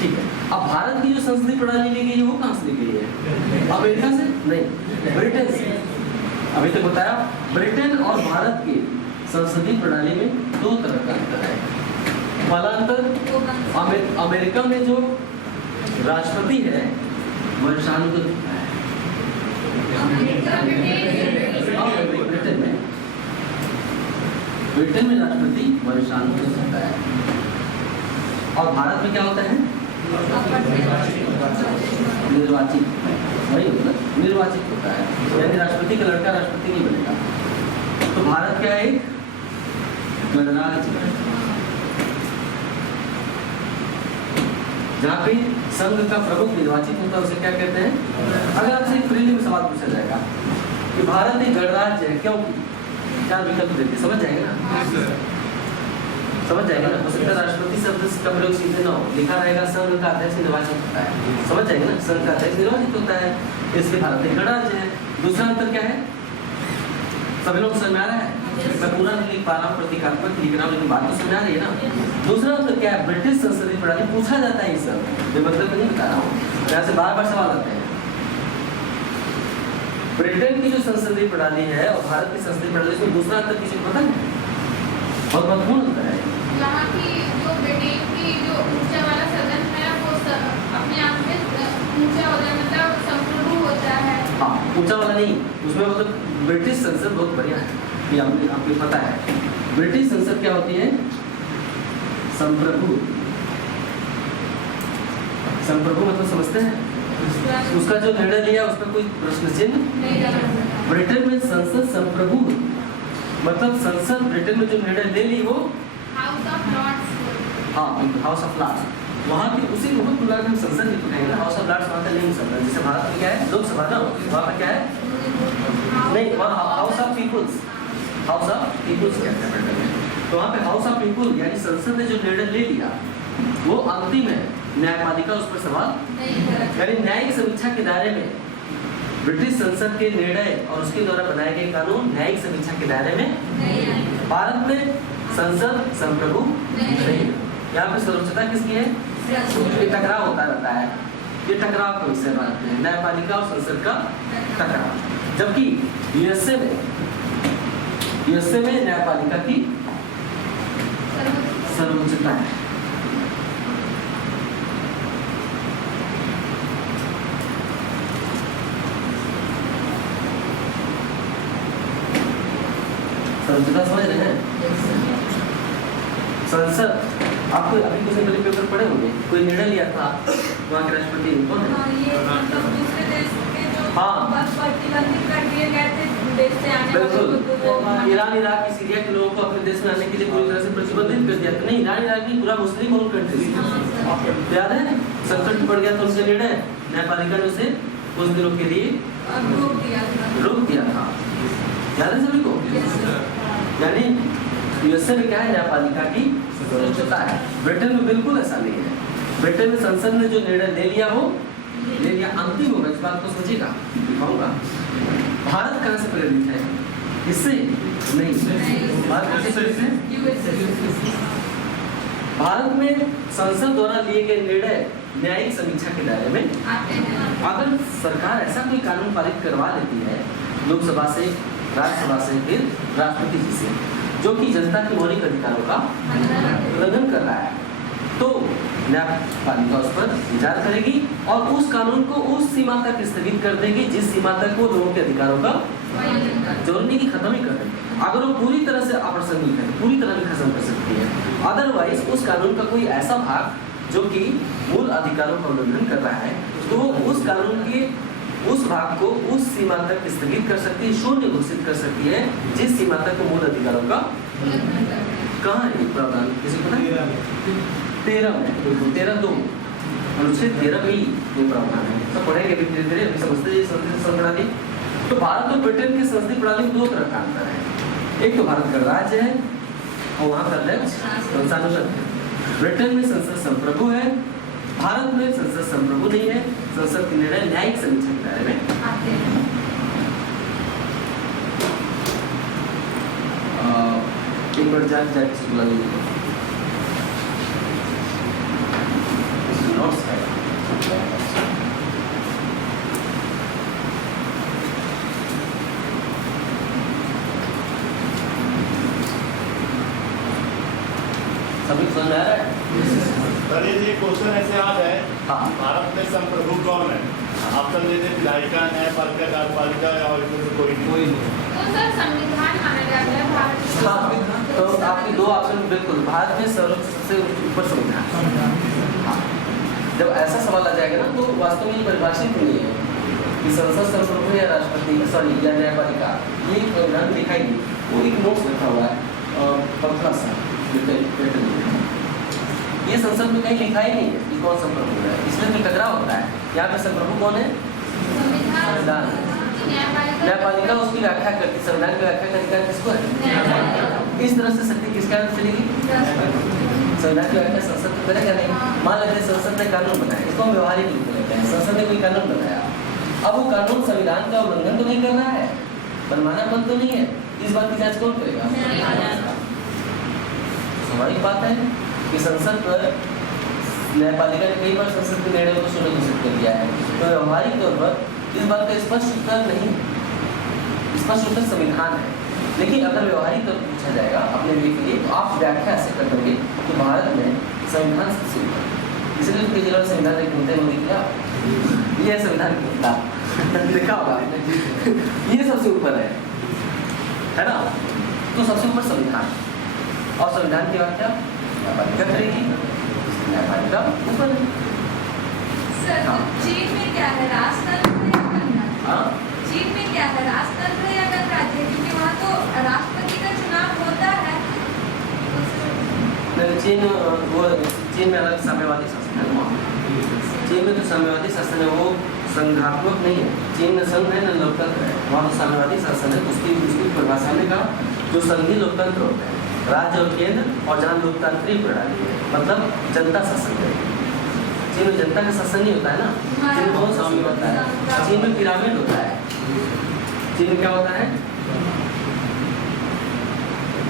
ठीक है, अब भारत की जो संसदीय प्रणाली ली गई है वो कहाँ से ली गई है? अमेरिका से नहीं, ब्रिटेन से। अभी तक बताया ब्रिटेन और भारत की संसदीय प्रणाली में दो तरह का अंतर है। पहला अंतर, अमेरिका में जो राष्ट्रपति है वंशानुगत होता है। ब्रिटेन में राष्ट्रपति वंशानुगत होता है और भारत में क्या होता है? निर्वाचित, वही होता है, निर्वाचित होता है। यानी राष्ट्रपति का लड़का राष्ट्रपति नहीं बनेगा। तो भारत क्या है? एक गणराज्य है जहाँ पे संघ का प्रमुख निर्वाचित होता है, उसे क्या कहते हैं? अगर आपसे प्रीलिम में सवाल पूछा जाएगा कि भारत एक गणराज्य है क्योंकि, क्या विकल्प देते, समझ जाएंगे ना? समझ जाएगा ना? हो सकता है राष्ट्रपति शब्द का प्रयोग सीधे ना हो, लिखा रहेगा संघ का अध्यक्ष निर्वाचित होता है, समझ जाएंगे ना? संघ का अध्यक्ष निर्वाचित होता है, इसलिए भारत एक गणराज्य है। दूसरा अंतर क्या है? सभी लोग समझ में आ रहा है? मैं पूरा नहीं लिख पा रहा हूँ, प्रतीकात्मक लिख रहा हूँ, लेकिन बात तो समझ आ रही है ना? दूसरा अंतर क्या है? ब्रिटिश संसदीय प्रणाली पूछा जाता है ये सब, जो मतलब नहीं बता रहा हूँ, यहाँ से बार बार सवाल आते हैं। ब्रिटेन की जो संसदीय प्रणाली है और भारत की संसदीय प्रणाली, इसमें दूसरा अंतर किसी को पता है? बहुत महत्वपूर्ण अंतर है। यहाँ की जो ब्रिटेन की जो ऊंचा वाला सदन है वो अपने आप में ऊंचा होता है, मतलब संप्रभु होता है। हाँ, ऊंचा वाला नहीं, उसमें मतलब ब्रिटिश संसद बहुत बढ़िया है, ये आपको पता है। ब्रिटिश संसद क्या होती है? संप्रभु। संप्रभु मतलब समझते हैं? उसका जो निर्णय लिया उस पर कोई प्रश्न चिन्ह नहीं लगा सकता। ब्रिटेन में संसद संप्रभु मतलब संसद ब्रिटेन में जो निर्णय ले ली वो हाउस ऑफ लॉर्ड्स। हाँ, हाउस ऑफ लॉर्ड्स। वहाँ की उसी को बुला के हम संसद नहीं पढ़ेंगे, हाउस ऑफ लॉर्ड्स वहाँ का नहीं हो सकता। जैसे भारत में क्या है? लोकसभा ना, वहाँ पर क्या है? नहीं, वहाँ house of peoples, house of peoples कहते हैं ब्रिटेन में। तो वहाँ पे हाउस ऑफ पीपुल यानी संसद ने जो निर्णय ले लिया वो अंतिम है, न्यायपालिका उस पर सवाल नहीं करा। यानी न्यायिक समीक्षा के दायरे में ब्रिटिश संसद के निर्णय और उसके द्वारा बनाए गए कानून न्यायिक समीक्षा के दायरे में नहीं है। भारत में संसद संप्रभु नहीं। यहाँ पे सर्वोच्चता किसकी है? ये टकराव होता रहता है, ये टकराव का विषय बात है, न्यायपालिका और संसद का टकराव। जबकि यूएसए में न्यायपालिका की सर्वोच्चता है। सर्वोच्चता समझ रहे हैं? संसद, आपको अभी कुछ दिन पहले पेपर पढ़े होंगे, कोई निर्णय लिया था वहाँ के राष्ट्रपति कौन है? ये मतलब दूसरे देश के जो हाँ। बस प्रतिबंधित कर दिए गए थे देश से आने वाले बिल्कुल, लोगों को। ईरान, इराक, सीरिया के लोगों को अपने देश में आने के लिए पूरी तरह से प्रतिबंधित कर दिया। नहीं, ईरान, इराक नहीं, पूरा मुस्लिम मुल्क कंट्री। याद है? संकट पड़ गया तो उनसे निर्णय न्यायपालिका ने उसे कुछ दिनों के लिए रोक दिया था। रोक दिया था। याद है सभी को? यानी यूएसए में क्या है? न्यायपालिका की सर्वोच्चता है। ब्रिटेन में बिल्कुल ऐसा नहीं है। ब्रिटेन में संसद ने जो निर्णय ले लिया वो ले लिया, अंतिम होगा। इस बात को समझिएगा, दिखाऊंगा। भारत कहाँ से प्रेरित है? इससे नहीं, भारत कैसे प्रेरित है? भारत में संसद द्वारा लिए गए निर्णय न्यायिक समीक्षा के दायरे में आते हैं। अगर सरकार ऐसा कोई कानून पारित करवा लेती है लोकसभा से, राज्यसभा से, फिर राष्ट्रपति जी से, जो कि जनता के मौलिक अधिकारों का उल्लंघन कर रहा है, तो न्यायपालिका उस पर विचार करेगी और उस कानून को उस सीमा तक स्थगित कर देगी जिस सीमा तक वो लोगों के अधिकारों का जरूरी की खत्म ही कर देगी। अगर वो पूरी तरह से अप्रासंगिक है, पूरी तरह से खत्म कर सकती है। अदरवाइज उस कानून का कोई ऐसा भाग जो कि मूल अधिकारों का उल्लंघन कर रहा है, तो उस कानून के उस भाग को उस सीमा तक स्थगित कर सकती है, शून्य घोषित कर सकती है जिस सीमा तक वो मूल अधिकारों का कहाँ है प्रावधान? किसी को पता है? 13 में, 13(2) अनुच्छेद 13 में ही ये प्रावधान है। सब पढ़ेंगे अभी धीरे धीरे, अभी समझते हैं संसदीय प्रणाली। तो भारत और ब्रिटेन की संसदीय प्रणाली में दो तरह का अंतर है। एक तो भारत का राज्य है और वहाँ का अध्यक्ष संसद है। ब्रिटेन में संसद संप्रभु है, भारत में संसद संप्रभु नहीं है। संसद के निर्णय न्यायिक समीक्षा के दायरे में आते हैं। एक मिनट जाके बुला लीजिए। नोट्स है सभी समझ में आ रहा है? सर ये क्वेश्चन ऐसे आ जाए, हाँ। भारत में संप्रभु कौन है? ऑप्शन दे दे, विधायिका, न्यायपालिका, कार्यपालिका और इनमें से कोई नहीं। तो सर संविधान माना जाता है भारत का। हाँ, तो आपके दो ऑप्शन बिल्कुल, भारत में सबसे ऊपर संविधान। हाँ, जब ऐसा सवाल आ जाएगा ना तो वास्तव में परिभाषित नहीं है कि संसद संप्रभु या राष्ट्रपति, सॉरी, या न्यायपालिका, ये संविधान लिखा ही नहीं। वो एक नोट्स लिखा हुआ है पतला सा, ये संसद में कहीं लिखा ही नहीं है कि कौन संप्रभु है, इसलिए तो टकराव होता है। यहाँ पे संप्रभु कौन है? संविधान। न्यायपालिका उसकी व्याख्या करती, संविधान की व्याख्या का अधिकार किसको है? इस तरह से शक्ति किसके हाथ में चलेगी? संविधान की व्याख्या संसद को करेगा नहीं। मान लेते संसद ने कानून बनाया, इसको हम व्यवहारिक रूप में लेते हैं। संसद ने कोई कानून बनाया, अब वो कानून संविधान का उल्लंघन तो नहीं कर रहा है, मनमाना बंद तो नहीं है, इस बात की जांच कौन करेगा? स्वाभाविक बात है कि संसद पर न्यायपालिका ने कई बार संसद के निर्णय को सुनिश्चित घोषित कर दिया है, तो व्यवहारिक तौर पर इस बात का स्पष्ट उत्तर नहीं, स्पष्ट उत्तर संविधान है। लेकिन अगर व्यवहारिक तौर पर पूछा जाएगा अपने लिए के लिए, तो आप व्याख्या ऐसे कर दोगे कि भारत में संविधान सबसे ऊपर, इसलिए तो केजरीवाल संविधान में घूमते हुए दिखा, ये संविधान देखा होगा आपने, ये सबसे ऊपर है ना? तो सबसे ऊपर संविधान, और संविधान की व्याख्या न्यायपालिका करेगी, न्यायपालिका ऊपर है। सर, हाँ। चीन में क्या है, राष्ट्रतंत्र या गणराज्य? हाँ, चीन में क्या है, राष्ट्रतंत्र या गणराज्य? क्योंकि वहाँ तो राष्ट्रपति का चुनाव होता है। चीन में अलग साम्यवादी शासन है। चीन में जो साम्यवादी शासन है वो संघात्मक नहीं है। चीन में संघ है न लोकतंत्र है, वहाँ तो साम्यवादी शासन है। उसकी परिभाषा में कहा जो संघीय लोकतंत्र होता है, राज्य और केंद्र, और जहाँ लोकतांत्रिक प्रणाली है, मतलब जनता शासन है। चीन में जनता का शासन नहीं होता है ना, चीन में बहुत शासन होता है। चीन में पिरामिड होता है। चीन में क्या होता है?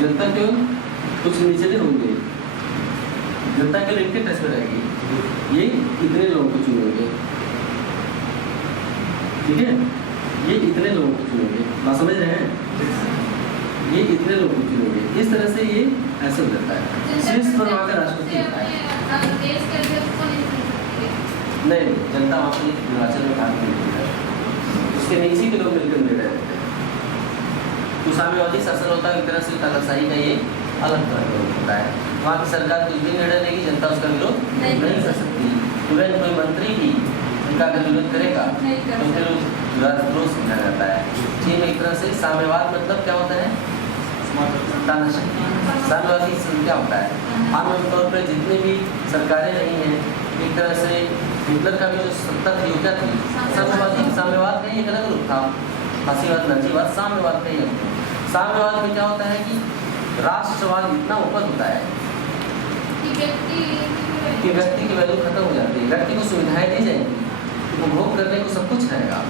जनता केवल कुछ निचले होंगे, जनता के लिए इनके टच में रहेगी, ये इतने लोगों को चुनेंगे, ठीक है, ये इतने लोगों को चुनेंगे, बात समझ रहे हैं? ये इतने लोगों को चुनेंगे, इस तरह से ये ऐसे हो जाता है। शीर्ष पर वहाँ का राष्ट्रपति होता है। नहीं, जनता वहाँ पर निर्वाचन में भाग नहीं लेती है, उसके नीचे के लोग मिलकर निर्णय लेते हैं। तो साम्यवादी शासन होता है, एक तरह से तानाशाही का ये अलग तरह का होता है। वहाँ की सरकार कुछ भी निर्णय लेगी, जनता उसका विरोध नहीं कर सकती। इवन कोई मंत्री भी उनका अगर विरोध करेगा तो फिर विरोध समझा जाता है। चीन में एक तरह से साम्यवाद मतलब क्या होता है? तानाशाही। साम्यवादी क्या होता है? आम तौर पर जितने भी सरकारें रही हैं, एक तरह से हिटलर का भी जो सत्ता थी वो क्या थी? साम्यवादी। साम्यवाद का ही एक अलग रूप था, फासीवाद, नाजीवाद, साम्यवाद का ही अलग रूप। साम्यवाद में क्या होता है कि राष्ट्रवाद इतना ऊपर होता है कि व्यक्ति की वैल्यू खत्म हो जाती है, व्यक्ति को सुविधाएं दी जाएंगी, उपभोग करने को सब कुछ रहेगा,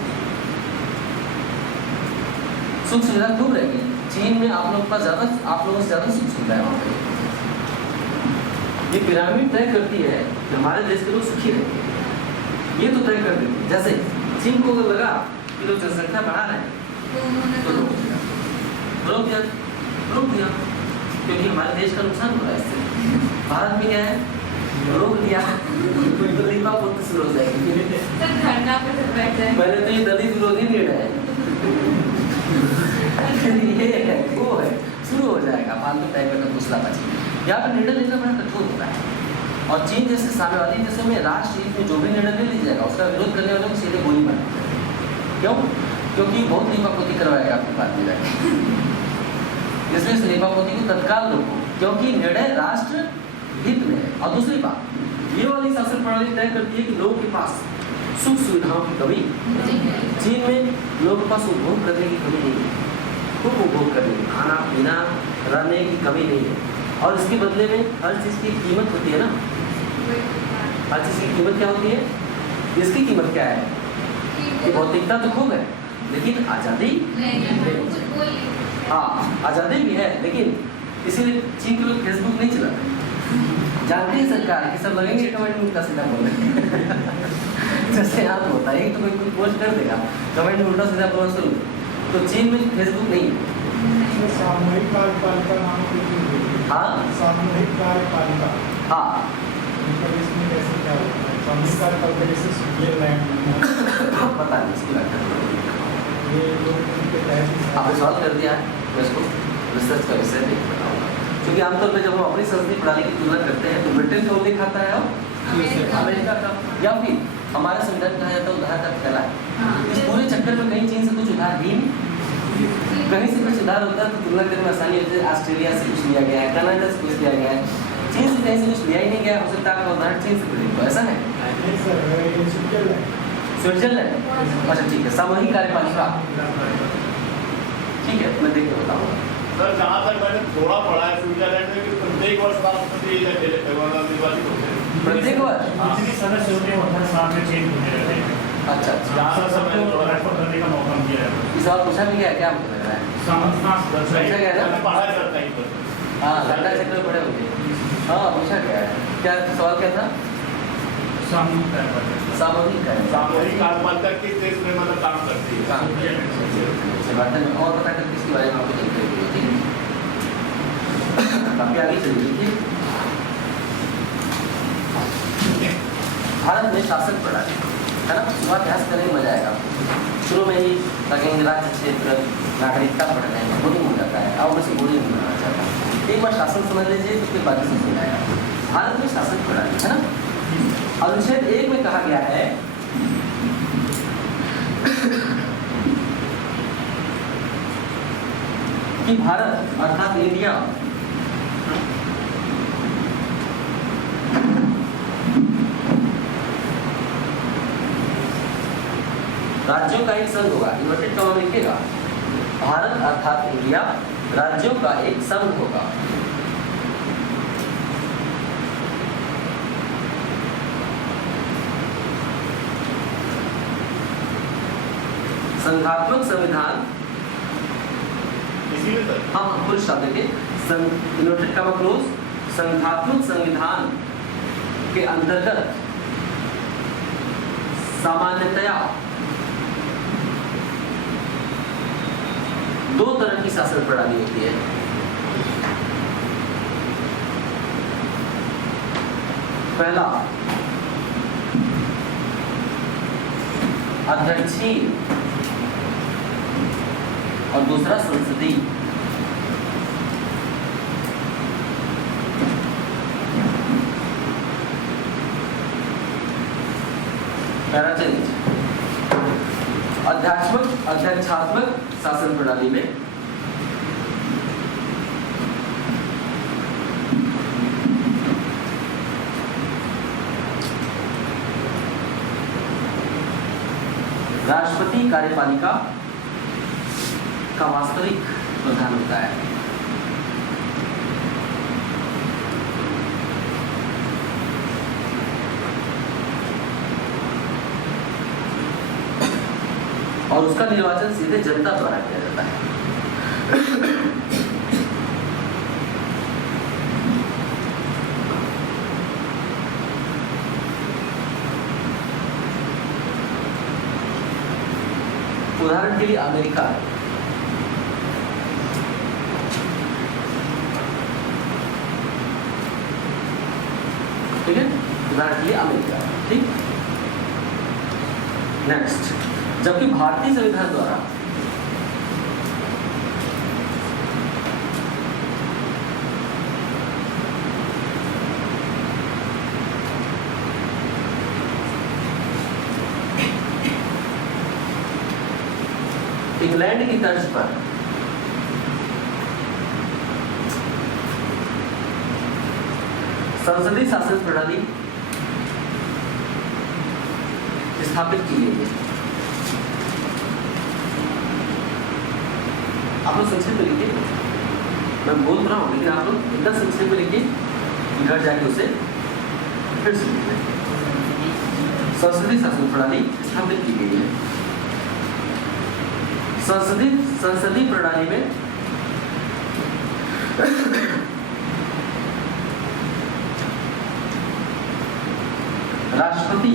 सुख सुविधा खूब रहेगी। चीन में आप लोगों से ज्यादा सुख सुविधा है वहाँ पे। ये पिरामिड तय करती है कि हमारे देश के लोग सुखी रहेंगे, ये तो तय कर देती है। जैसे चीन को अगर लगा कि लोग जनसंख्या बढ़ा रहे हैं तो रोक दिया, क्योंकि हमारे देश का नुकसान हो रहा है इससे। भारत में क्या है? रोक दिया तो लिपा पोत शुरू हो जाएगी। मैंने तो ये दलित विरोधी निर्णय है वो है, शुरू हो जाएगा फालतू टाइप का घुसला बची। यहाँ पर निर्णय लेना बड़ा कठोर होता है। और चीन जैसे साम्यवादी देशों में राष्ट्र हित में जो भी निर्णय ले लिया जाएगा उसका विरोध करने वालों को सीधे गोली मार देते हैं। क्यों? क्योंकि बहुत लिपापोती करवाएगा आपकी बात में जाएगा, इसलिए इस लिपापोती को तत्काल रोको, क्योंकि निर्णय राष्ट्र हित में है। और दूसरी बात, ये वाली शासन प्रणाली तय करती है कि लोगों के पास सुख सुविधाओं की कमी, चीन में लोगों के पास उपभोग करने की कमी नहीं है, खूब उपभोग करने की, खाना पीना रहने की कमी नहीं है। और इसके बदले में हर चीज़ की कीमत होती है ना, हर चीज़ की कीमत क्या होती है? इसकी कीमत क्या है? कि भौतिकता तो खूब है लेकिन आज़ादी, हाँ आज़ादी भी है लेकिन इसीलिए चीन के लोग फेसबुक नहीं चलाते। जानते हैं सरकार कि सब लगेंगे कमेंट में उल्टा सीधा बोलने। जैसे आप होता है तो कोई पोस्ट कर देगा कमेंट में उल्टा सीधा बोलना शुरू, तो चीन में फेसबुक नहीं है। सामूहिक कार्यपालिका नाम की हाँ सामूहिक कार्यपालिका हाँ इसमें कैसे क्या होता है? सामूहिक कार्यपालिका जैसे स्विट्जरलैंड पता नहीं इसकी व्याख्या ये लोग उनके तहत आपने सवाल कर दिया है, मैं इसको रिसर्च का विषय नहीं बताऊंगा, क्योंकि आमतौर पर जब हम अपनी संसदीय प्रणाली की तुलना करते हैं तो ब्रिटेन का उल्लेख आता है और अमेरिका का, या फिर हमारा संविधान कहा जाता है उधार का फैला है। इस पूरे चक्कर में कहीं चीन से कुछ उधार ही नहीं, कहीं से कुछ उधार होता है तो तुलना करने में आसानी होती है। ऑस्ट्रेलिया से कुछ लिया गया है, कनाडा से कुछ लिया गया है, चीन से कहीं से कुछ लिया ही नहीं गया, हो सकता है आपका उदाहरण चीन से मिले, तो ऐसा है। नहीं सर, ये स्विट्जरलैंड स्विट्जरलैंड, अच्छा ठीक है, सामूहिक कार्यपालिका, ठीक है, मैं देख के बताऊंगा। सर जहाँ तक मैंने थोड़ा पढ़ा है स्विट्जरलैंड में कि प्रत्येक वर्ष राष्ट्रपति निर्वाचित होते हैं। प्रत्येक वर्ष जितने सदस्य होते हैं वो हर साल में चेंज होते रहते हैं। अच्छा जहाँ तक मैंने सबको पढ़ा है। रेफर करने का मौका दिया जाता है। इस बार पूछा भी गया क्या आपको लग रहा है? संस्था पूछा गया मैंने ना? पढ़ा है सर कहीं पर। हाँ लंका क्षेत्र में पड़े होंगे। हाँ पूछा गया है, क्या सवाल क्या था? सामूहिक कार्यपालिका सामूहिक कार्यपालिका, सामूहिक कार्यपालिका किस देश में मतलब काम करती है? अच्छा बात है, और पता कर किसके बारे में आपको जानकारी होगी, ठीक है? काफी आगे चलिए, देखिए भारत में शासन प्रणाली है ना, पूर्वाभ्यास करने में मजा आएगा। शुरू में ही लगेंगे राज्य क्षेत्र नागरिकता पढ़ने में बोरिंग हो जाता है, अब उसे बोरिंग नहीं बनाना चाहता। एक बार शासन समझ लीजिए तो उसके बाद ही समझ आएगा। भारत में शासन प्रणाली है ना, अनुच्छेद 1 में कहा गया है कि भारत अर्थात इंडिया राज्यों का एक संघ होगा, इन्वर्टेड कॉमा में लिखेगा, भारत अर्थात इंडिया राज्यों का एक संघ होगा। संघात्मक संविधान, इसीलिए सर हाँ फुल शब्द के इन्वर्टेड कॉमा क्लोज, संघात्मक संविधान के अंतर्गत सामान्यतया 2 तरह की शासन प्रणाली होती है। पहला अध्यक्षीय और दूसरा संसदीय। अध्यक्षात्मक शासन प्रणाली में राष्ट्रपति कार्यपालिका का वास्तविक प्रधान होता है। और उसका निर्वाचन सीधे जनता द्वारा किया जाता है। उदाहरण के लिए अमेरिका, ठीक है, उदाहरण के लिए अमेरिका, ठीक। नेक्स्ट, जबकि भारतीय संविधान द्वारा इंग्लैंड की तर्ज पर संसदीय शासन प्रणाली स्थापित की गई है। आप लोग संक्षेप में लिखिए, मैं बोल रहा हूँ लेकिन आप लोग एकदम संक्षेप में लिखिए, घर जाके उसे फिर से लिखिए। संसदीय शासन प्रणाली स्थापित की गई है। संसदीय प्रणाली में राष्ट्रपति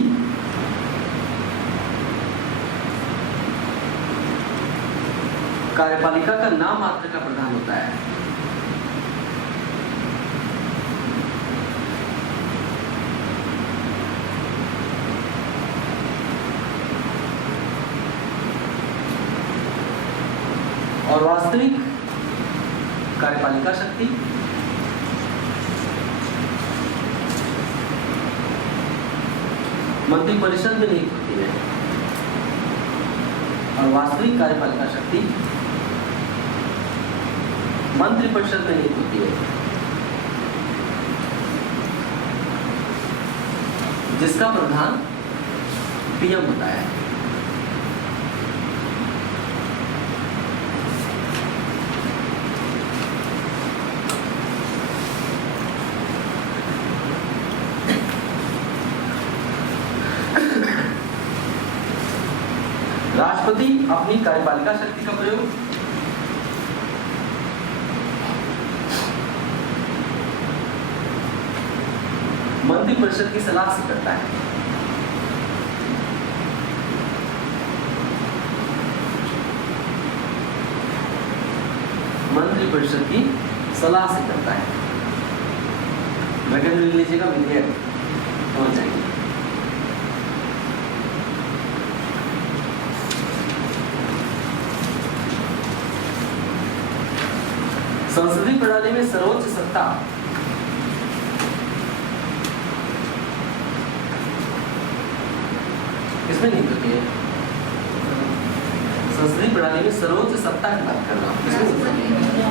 कार्यपालिका का नाम मात्र का प्रधान होता है। और वास्तविक कार्यपालिका शक्ति मंत्रिपरिषद में निहित होती है और वास्तविक कार्यपालिका शक्ति मंत्रिपरिषद में निहित होती है, जिसका प्रधान पीएम होता है। राष्ट्रपति अपनी कार्यपालिका शक्ति का प्रयोग मंत्रिपरिषद की सलाह से करता है। मंत्रिपरिषद की सलाह से करता है। वैकेंट लीजिएगा, विधेयक समझ जाएंगे। संसदीय प्रणाली में सर्वोच्च सत्ता किसमें निहित होती है? संसदीय प्रणाली में सर्वोच्च सत्ता की बात कर रहा हूँ। किसमें निहित होती है?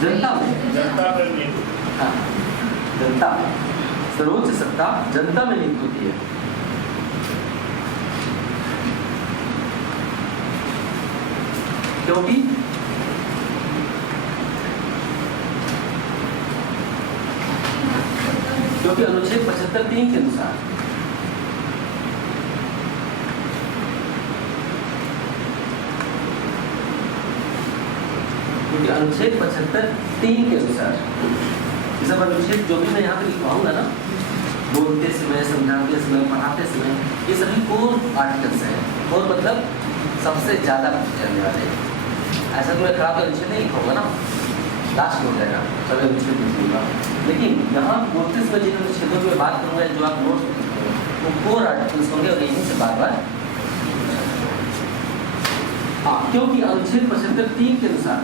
जनता में। जनता पर नहीं होती। हाँ, जनता में सर्वोच्च सत्ता जनता में निहित होती है। क्योंकि अनुच्छेद 75(3) के अनुसार अनुच्छेद 75(3) के अनुसार ये सब अनुच्छेद जो भी मैं यहाँ पे लिखवाऊंगा ना, बोलते समय, समझाते समय, पढ़ाते समय, ये सभी कोर आर्टिकल्स हैं। और मतलब सबसे ज्यादा चलने वाले। ऐसा तो मैं खराब अनुच्छेद नहीं लिखूंगा ना, लास्ट हो जाएगा, सभी अनुच्छेद लिखूंगा। लेकिन यहाँ बोलते समय जिन अनुच्छेदों की बात करूँगा, जो आप नोट वो कोर आर्टिकल्स होंगे और यहीं से बार बार। हाँ, क्योंकि अनुच्छेद 75(3) के अनुसार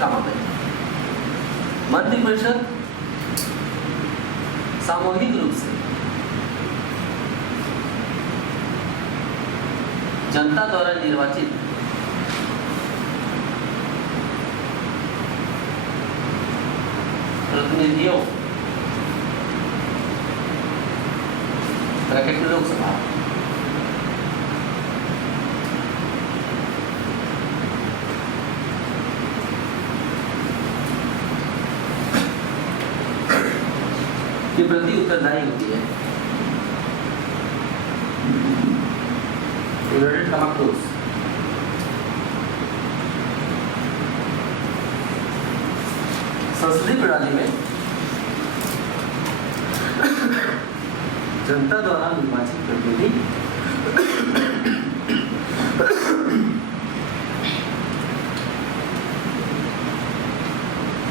काम होता है। मंत्रिपरिषद सामूहिक रूप से जनता द्वारा निर्वाचित प्रतिनिधियों ब्रैकेट में लोकसभा के प्रति उत्तरदायी होती है। Inverted comma close. संसदीय प्रणाली में जनता द्वारा निर्वाचित प्रतिनिधि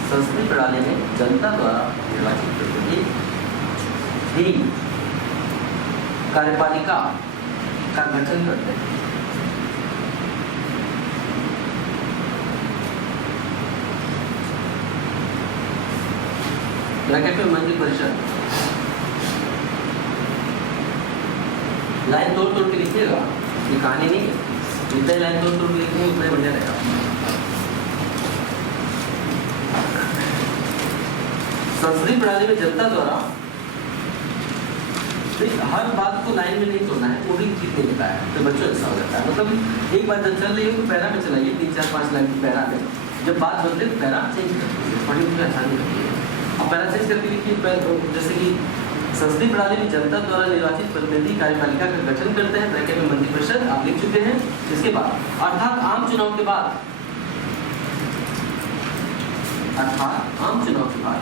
संसदीय प्रणाली में जनता द्वारा निर्वाचित प्रतिनिधि ही कार्यपालिका का गठन करते हैं। ब्रैकेट में मंत्रिपरिषद लाइन तोड़ तोड़ के लिखिएगा, ये कहानी नहीं है। जितने लाइन तोड़ तोड़ के लिखेंगे उतना बढ़िया रहेगा। संसदीय प्रणाली में जनता द्वारा हर बात को लाइन में नहीं तोड़ना है, वो भी ठीक नहीं होता है, तो बच्चों ऐसा हो जाता है। मतलब एक बार जब चल रही हो तो पैरा में चलाइए, 3, 4, 5 लाइन की पैरा में। जब बात बदले तो पैरा चेंज कर दीजिए, पढ़ने में आसानी होती है। अब पैरा चेंज करके लिखिए, जैसे कि संसदीय प्रणाली में जनता द्वारा निर्वाचित प्रतिनिधि कार्यपालिका का गठन करते हैं, ब्रैकेट में मंत्रिपरिषद आप लिख चुके हैं। इसके बाद अर्थात आम चुनाव के बाद अर्थात आम चुनाव के बाद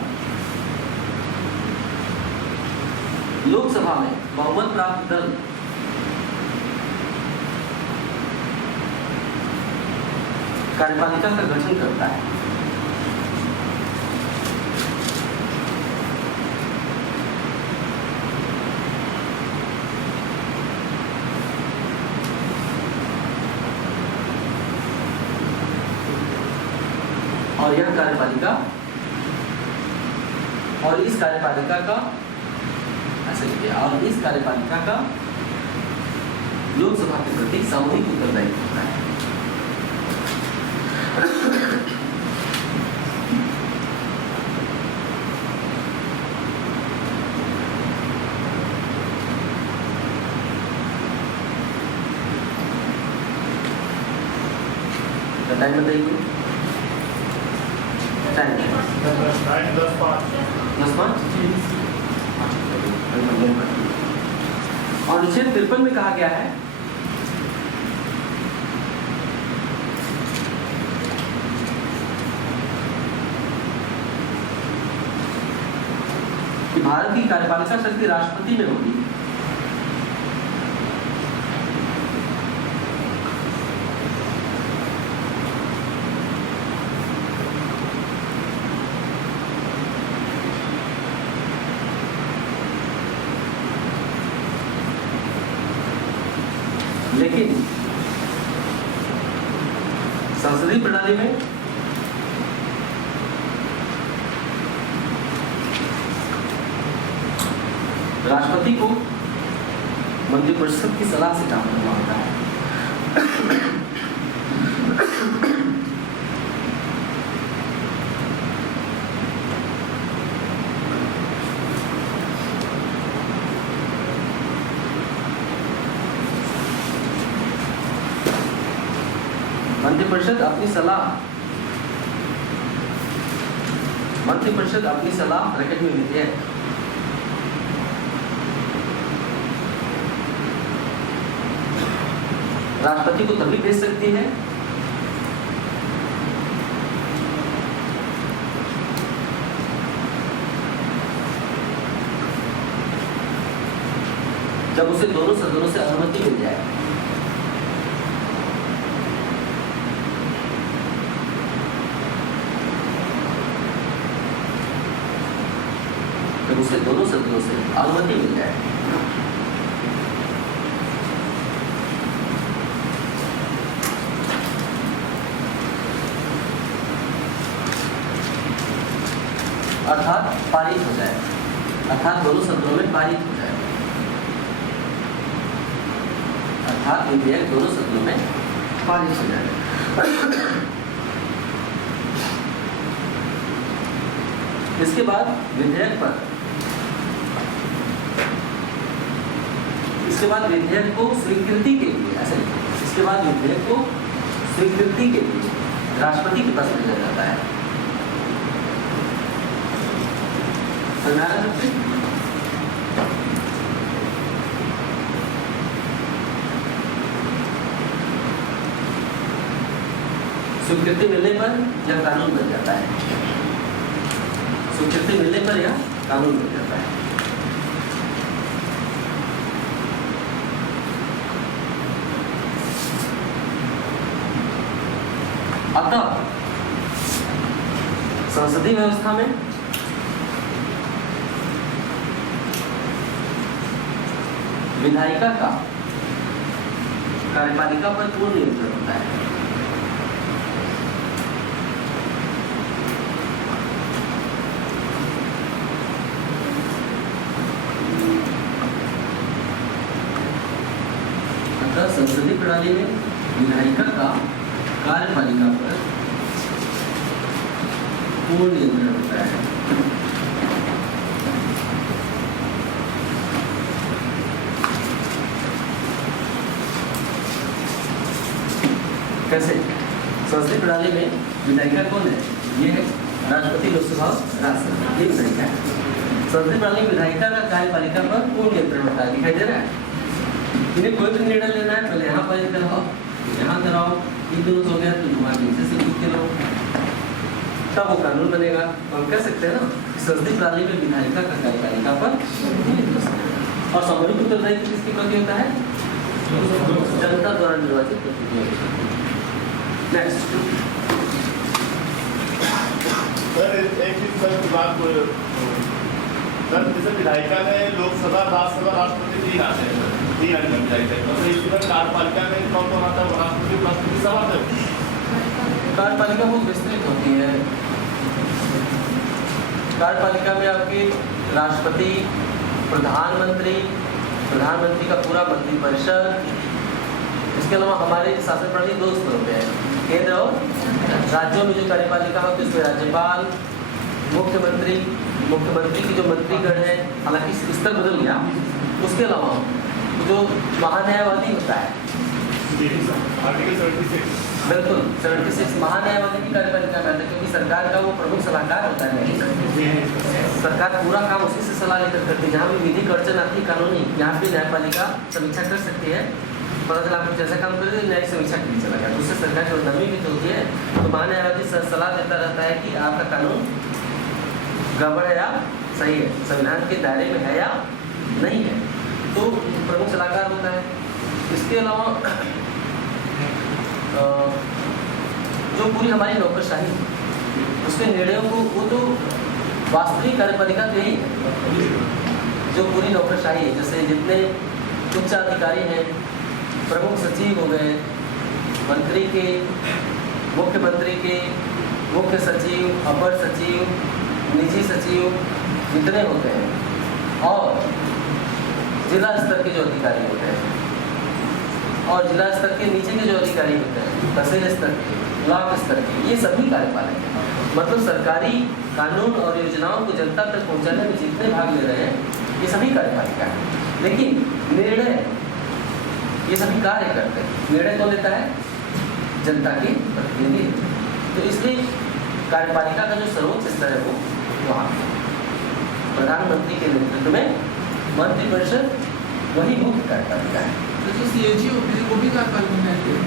लोकसभा में बहुमत प्राप्त दल कार्यपालिका का गठन करता है। और यह कार्यपालिका और इस कार्यपालिका का ऐसे लिखिए, और इस कार्यपालिका का लोकसभा के प्रति सामूहिक उत्तरदायित्व होता है। टाइम बताइए। टाइम 10:05। और अनुच्छेद 53 में कहा गया है कि भारत की कार्यपालिका शक्ति राष्ट्रपति में होगी। लेकिन संसदीय प्रणाली में राष्ट्रपति को मंत्रिपरिषद की सलाह से काम करना होता है। मंत्रिपरिषद अपनी सलाह ब्रैकेट में विधेयक राष्ट्रपति को तभी भेज सकती है जब उसे दोनों सदनों से अनुमति मिल जाए। जब उसे दोनों सदनों से अनुमति मिल जाए। अर्थात पारित हो जाए, अर्थात दोनों सदनों में पारित हो जाए, अर्थात विधेयक दोनों सदनों में पारित हो जाए। इसके बाद विधेयक को स्वीकृति के लिए इसके बाद विधेयक को स्वीकृति के लिए राष्ट्रपति के पास भेजा जाता है। स्वीकृति मिलने पर यह कानून बन जाता है। स्वीकृति मिलने पर यह कानून बन जाता है। अतः संसदीय व्यवस्था में विधायिका का कार्यपालिका पर पूर्ण नियंत्रण होता है। अतः संसदीय प्रणाली में विधायिका का कार्यपालिका पर पूर्ण नियंत्रण होता है। कैसे? संसदीय प्रणाली में विधायिका कौन है? ये है राष्ट्रपति, लोकसभा, राज्यसभा, ये विधायिका है। संसदीय प्रणाली में विधायिका का कार्यपालिका पर पूर्ण नियंत्रण होता है। दिखाई दे रहा है? इन्हें कोई भी निर्णय लेना है, पहले यहाँ पारित कराओ, यहाँ कराओ, इन दोनों हो गया तो तुम्हारे नीचे से कुछ कराओ। तब वो कानून बनेगा। तो हम कह सकते हैं ना संसदीय प्रणाली में विधायिका का कार्यपालिका पर और सामूहिक उत्तरदायित्व किसके प्रति होता है? जनता द्वारा निर्वाचित प्रतिनिधियों। नेक्स्ट सर एक चीज सर बात सर जैसे विधायिका में लोकसभा राज्यसभा राष्ट्रपति 3 आते हैं, 3 अंग विधायिका तो इसी पर कार्यपालिका में कौन आता है? राष्ट्रपति राष्ट्रपति सभा तक कार्यपालिका बहुत विस्तृत होती है। कार्यपालिका में आपके राष्ट्रपति, प्रधानमंत्री का पूरा मंत्रिपरिषद, इसके अलावा हमारे शासन प्रणाली 2 स्तरों पे है, केंद्र और राज्यों में जो कार्यपालिका होती है उसमें राज्यपाल, मुख्यमंत्री की जो मंत्रीगण है, हालांकि स्तर बदल गया, उसके अलावा जो महान्यायवादी होता है, आर्टिकल 76 बिल्कुल 76 महान्यायवादी की कार्यपालिका में आता है, क्योंकि सरकार का वो प्रमुख सलाहकार होता है। सरकार पूरा काम उसी से सलाह लेकर करती है। जहाँ भी विधिक अड़चन आती है कानूनी, यहाँ भी न्यायपालिका समीक्षा कर सकती है। पता चला आप जैसा काम कर रहे हैं न्यायिक समीक्षा के लिए चला गया, उससे सरकार की नमी भी होती है। तो महान्यायवादी सलाह देता रहता है कि आपका कानून गड़बड़ है या सही है, संविधान के दायरे में है या नहीं है, तो प्रमुख सलाहकार होता है। इसके अलावा जो पूरी हमारी नौकरशाही उसके निर्णयों को वो तो वास्तविक कार्यपालिका तो यही है। जो पूरी नौकरशाही है, जैसे जितने उच्च अधिकारी हैं, प्रमुख सचिव हो गए, मंत्री के, मुख्यमंत्री के, मुख्य सचिव, अपर सचिव, निजी सचिव जितने होते हैं, और जिला स्तर के जो अधिकारी होते हैं, और जिला स्तर के नीचे के जो अधिकारी होते हैं, तहसील स्तर के, ब्लॉक स्तर के, ये सभी कार्यपालिका हैं। मतलब सरकारी कानून और योजनाओं को जनता तक पहुंचाने में जितने भाग ले रहे हैं ये सभी कार्यपालिका हैं। लेकिन निर्णय ये सभी कार्य करते हैं। निर्णय कौन लेता है? जनता के प्रतिनिधि। तो इसलिए कार्यपालिका का जो सर्वोच्च स्तर है वो वहाँ प्रधानमंत्री के नेतृत्व में मंत्रिपरिषद वही मुख्य कार्यपालिका है। जो सीएजी होती है वो भी कार्यपालिका में आती है।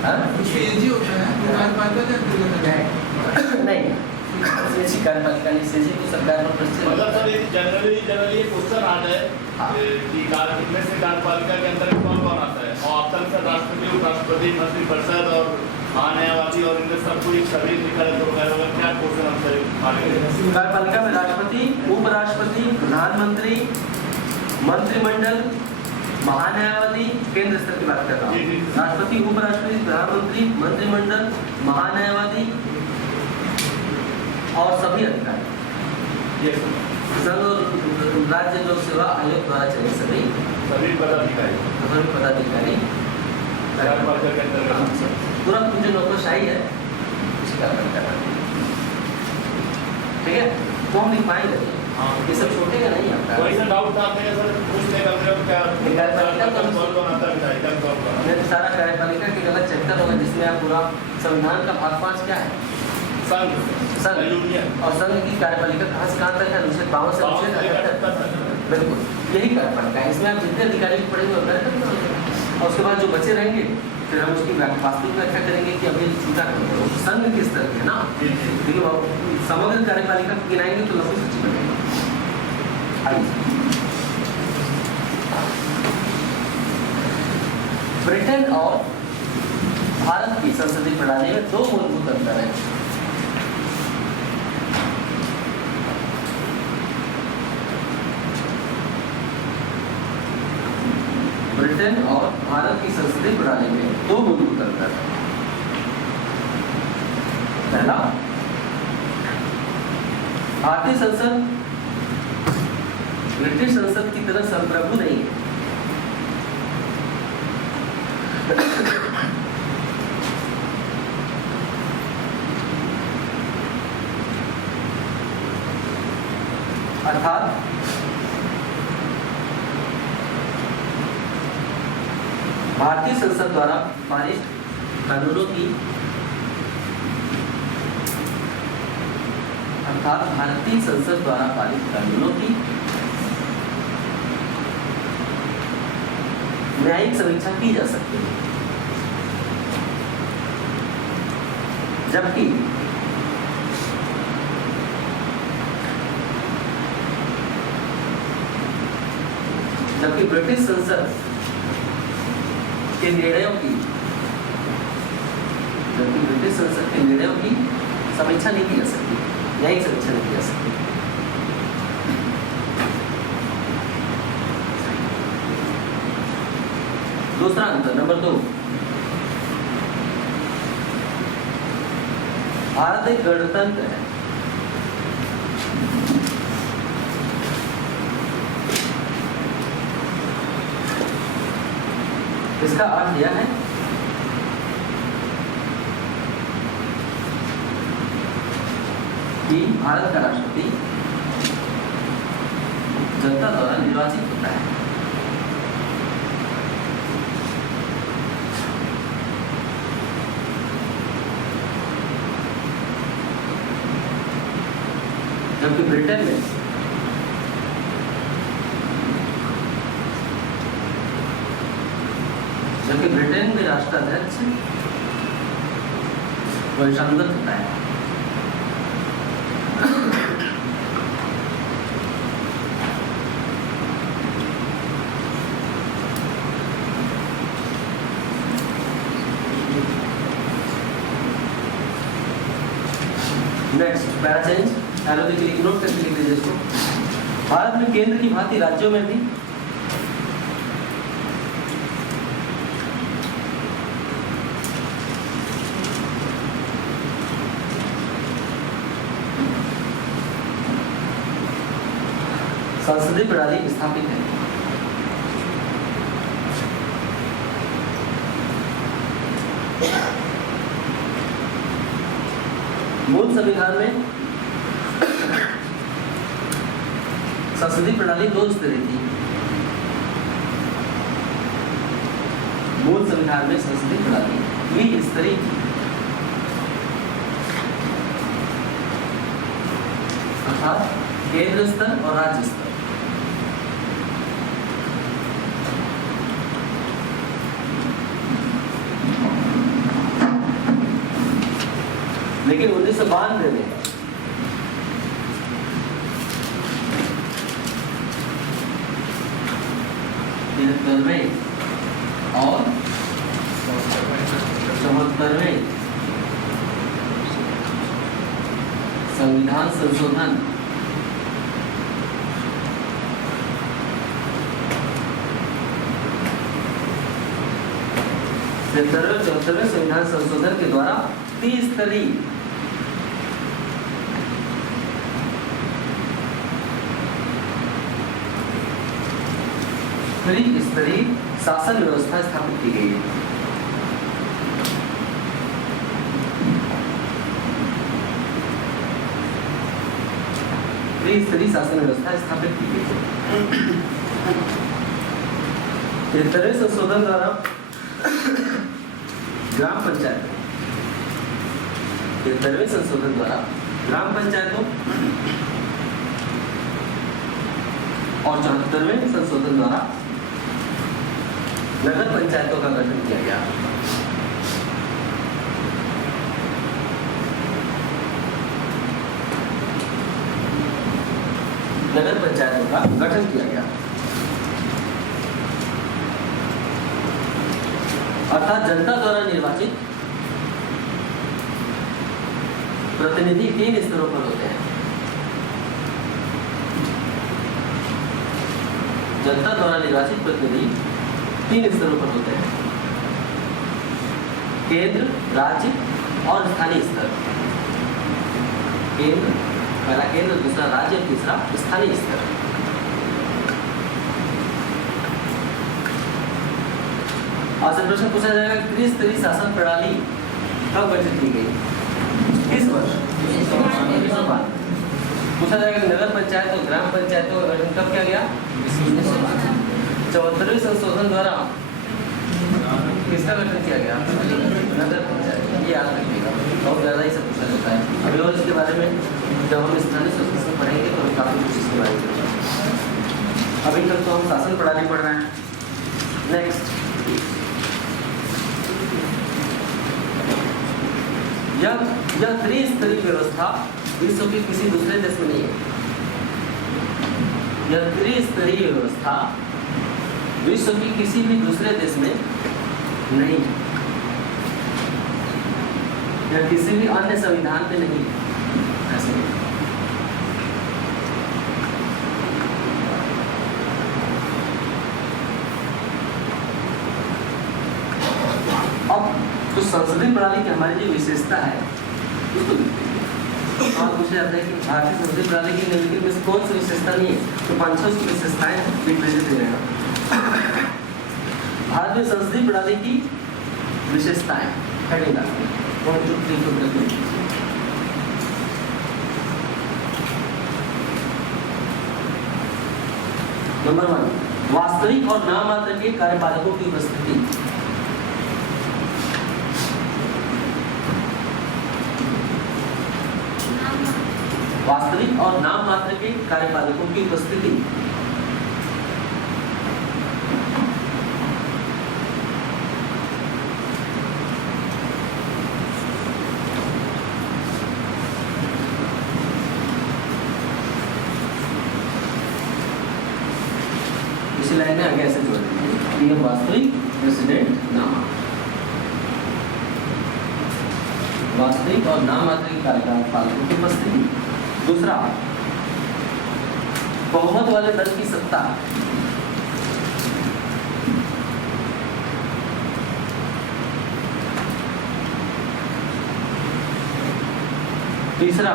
सीएजी होता है वो कार्यपालिका के अंतर्गत है। नहीं, सीएजी कार्यपालिका नहीं, सीएजी तो सरकार पर प्रश्न। मतलब सर ये जनरली क्वेश्चन आता है कि इनमें से कार्यपालिका के अंदर कौन आता है? और ऑप्शन सर राष्ट्रपति, उपराष्ट्रपति, मंत्रिपरिषद और महान्यायवादी, और इनमें सबको एक सभी निकल तो क्या क्वेश्चन आंसर आगे? कार्यपालिका में राष्ट्रपति, उपराष्ट्रपति, प्रधानमंत्री, मंत्रिमंडल, महान्यायवादी, केंद्र स्तर की बात कर रहा हूँ, राष्ट्रपति, उपराष्ट्रपति, प्रधानमंत्री, मंत्रिमंडल, महान्यायवादी और सभी अधिकारी, संघ और राज्य लोक सेवा आयोग द्वारा चले सभी पदाधिकारी कार्यपालिका के अंतर्गत पूरा जो नौकरशाही है उसकी कार्यपालिका है। ठीक है, वो हम लिख पाएंगे, ये सब छोटेगा नहीं आपका। वही सर डाउट था मेरे सर पूछने का मतलब क्या कौन आता है? मैं सारा कार्यपालिका के गलत चैप्टर होगा जिसमें आप पूरा संविधान का भाग 5 क्या है? संघ यूनियन और संघ की कार्यपालिका कहाँ से कहाँ तक है? अनुच्छेद 52 से अनुच्छेद 78। बिल्कुल यही कार्यपालिका है। इसमें आप जितने अधिकारी पढ़ेंगे और उसके बाद जो बचे रहेंगे फिर हम उसकी वास्तविक व्याख्या करेंगे कि अभी छूटा करेंगे वो संघ के स्तर के ना, लेकिन समग्र कार्यपालिका को गिनाएंगे तो लघु सूची बनेगा। ब्रिटेन और भारत की संसदीय प्रणाली में 2 मूलभूत अंतर है। ब्रिटेन और भारत की संसदीय प्रणाली में 2 मूलभूत अंतर है। पहला, भारतीय संसद ब्रिटिश संसद की तरह संप्रभु नहीं है। अर्थात भारतीय संसद द्वारा पारित कानूनों की भारतीय संसद द्वारा पारित कानूनों की न्यायिक समीक्षा की जा सकती है, जबकि जबकि ब्रिटिश संसद के निर्णयों की समीक्षा नहीं की जा सकती, न्यायिक समीक्षा नहीं की जा सकती। दूसरा अंतर नंबर 2, भारत एक गणतंत्र है। इसका अर्थ यह है कि भारत का राष्ट्रपति जनता द्वारा निर्वाचित होता है। जबकि ब्रिटेन में राष्ट्राध्यक्ष वंशानुगत होता है। नेक्स्ट पैरा चेंज, एरो के लिए नोट करके लिख लीजिए इसको। भारत में केंद्र की भांति राज्यों में भी संसदीय प्रणाली स्थापित है। मूल संविधान में संसदीय प्रणाली 2 स्तरीय थी। मूल संविधान में संसदीय प्रणाली 2 स्तरीय थी, अर्थात केंद्र स्तर और राज्य स्तर। लेकिन 1992 में और 74वें संविधान संशोधन चौहत्तरवें संविधान संशोधन के द्वारा त्रिस्तरीय शासन व्यवस्था स्थापित की गई है। त्रिस्तरीय शासन व्यवस्था स्थापित की गई है। 73वें संशोधन द्वारा ग्राम पंचायत 73वें संशोधन द्वारा ग्राम पंचायतों और 74वें संशोधन द्वारा नगर पंचायतों का गठन किया गया। नगर पंचायतों का गठन किया गया, अर्थात जनता द्वारा निर्वाचित प्रतिनिधि 3 स्तरों पर होते हैं। जनता द्वारा निर्वाचित प्रतिनिधि 3 स्तरों पर होते हैं, केंद्र, राज्य और स्थानीय स्तर। केंद्र, पहला केंद्र, दूसरा राज्य, तीसरा स्थानीय स्तर। आपसे प्रश्न पूछा जाएगा कि त्रिस्तरीय शासन प्रणाली कब गठित की गई? किस वर्ष? 1912। पूछा जाएगा कि नगर पंचायत और ग्राम पंचायतों का गठन कब किया गया? 74वें संशोधन द्वारा किसका गठन किया गया? नगर पंचायत। ये याद रखिएगा, बहुत ज़्यादा ही सब पूछा जाता है। अभी और इसके बारे में जब हम स्थानीय शासन पढ़ेंगे तो काफ़ी कुछ इसके बारे में। अभी तक तो हम शासन प्रणाली पढ़ रहे हैं। नेक्स्ट, यह त्रिस्तरीय व्यवस्था विश्व के किसी दूसरे देश में नहीं है। यह त्रिस्तरीय व्यवस्था विश्व की किसी भी दूसरे देश में नहीं, या किसी भी अन्य संविधान पे नहीं ऐसे। अब तो संसदीय प्रणाली की हमारी जो विशेषता है उसको देखते हैं। और पूछा जाता है कि भारतीय संसदीय प्रणाली की निम्नलिखित में से कौन सी विशेषता नहीं है, तो 500 की विशेषताएं दे रहे हैं। भारत में संसदीय प्रणाली की विशेषताएं हेडिंग आती है 1 2 3 4 नंबर 1, वास्तविक और नाममात्र के कार्यपालकों की उपस्थिति। वास्तविक और नाममात्र के कार्यपालकों की उपस्थिति। इसी लाइन में आगे ऐसे जोड़ देंगे, वास्तविक प्रेसिडेंट नाममात्र, वास्तविक और नाममात्र के कार्यपालकों की उपस्थिति। दूसरा, बहुमत वाले दल की सत्ता। तीसरा,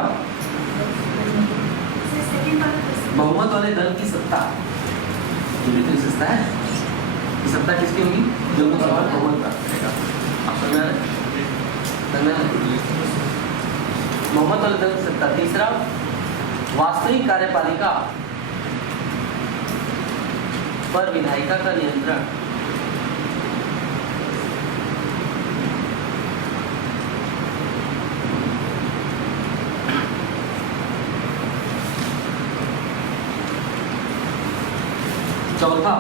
बहुमत वाले दल की सत्ता। ये भी तो विशेषता है। ये सत्ता किसकी होगी? जो लोकसभा में बहुमत प्राप्त करेगा। आप समझ रहे हैं? बहुमत वाले दल की सत्ता। तीसरा, वास्तविक कार्यपालिका पर विधायिका का नियंत्रण। चौथा,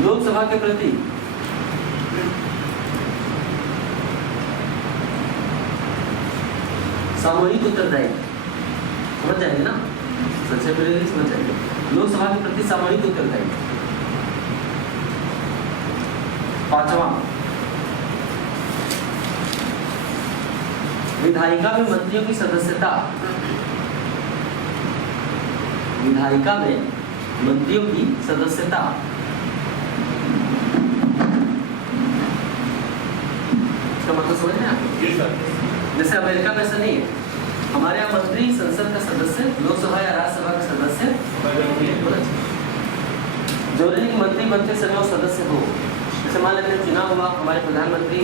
लोकसभा के प्रति सामूहिक उत्तरदायित्व। समझ जाएंगे ना, सबसे पहले समझ जाएंगे लोकसभा के प्रति सामूहिक उत्तरदायित्व। पांचवा, विधायिका में मंत्रियों की सदस्यता। विधायिका में मंत्रियों की सदस्यता। इसका मतलब समझ रहे हैं आप? जैसे अमेरिका में ऐसा नहीं है, हमारे यहाँ मंत्री संसद का सदस्य, लोकसभा या राज्यसभा का सदस्य जरूरी नहीं मंत्री बनते समय वो सदस्य हो। जैसे मान लेते हैं चुनाव हुआ, हमारे प्रधानमंत्री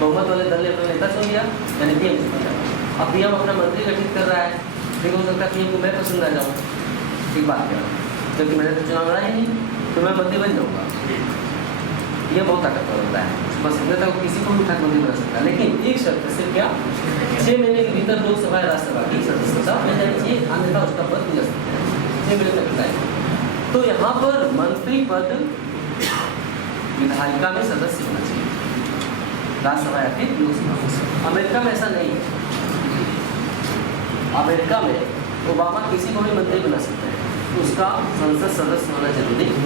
बहुमत वाले दल ने अपना नेता चुन लिया, यानी पीएम चुन लिया। अब पीएम अपना मंत्री गठित कर रहा है, लेकिन हो सकता है पीएम को मैं पसंद आ जाऊँ, ठीक बात क्या, क्योंकि मैंने तो चुनाव लड़ा ही नहीं, तो मैं मंत्री बन जाऊँगा। ये बहुत ताकतवर होता है, बस इतना तक किसी को भी मंत्री बना सकता है, लेकिन एक शर्त से क्या, 6 महीने के भीतर लोकसभा या राज्यसभा की सदस्यता मिल जानी चाहिए, अन्यथा उसका पद मिल सकता है 6 महीने तक है। तो यहाँ पर मंत्री पद विधायिका में सदस्य होना चाहिए, राज्यसभा या फिर लोकसभा। अमेरिका में ऐसा नहीं है। अमेरिका में ओबामा किसी को भी मंत्री बना सकते हैं, उसका संसद सदस्य होना जरूरी है।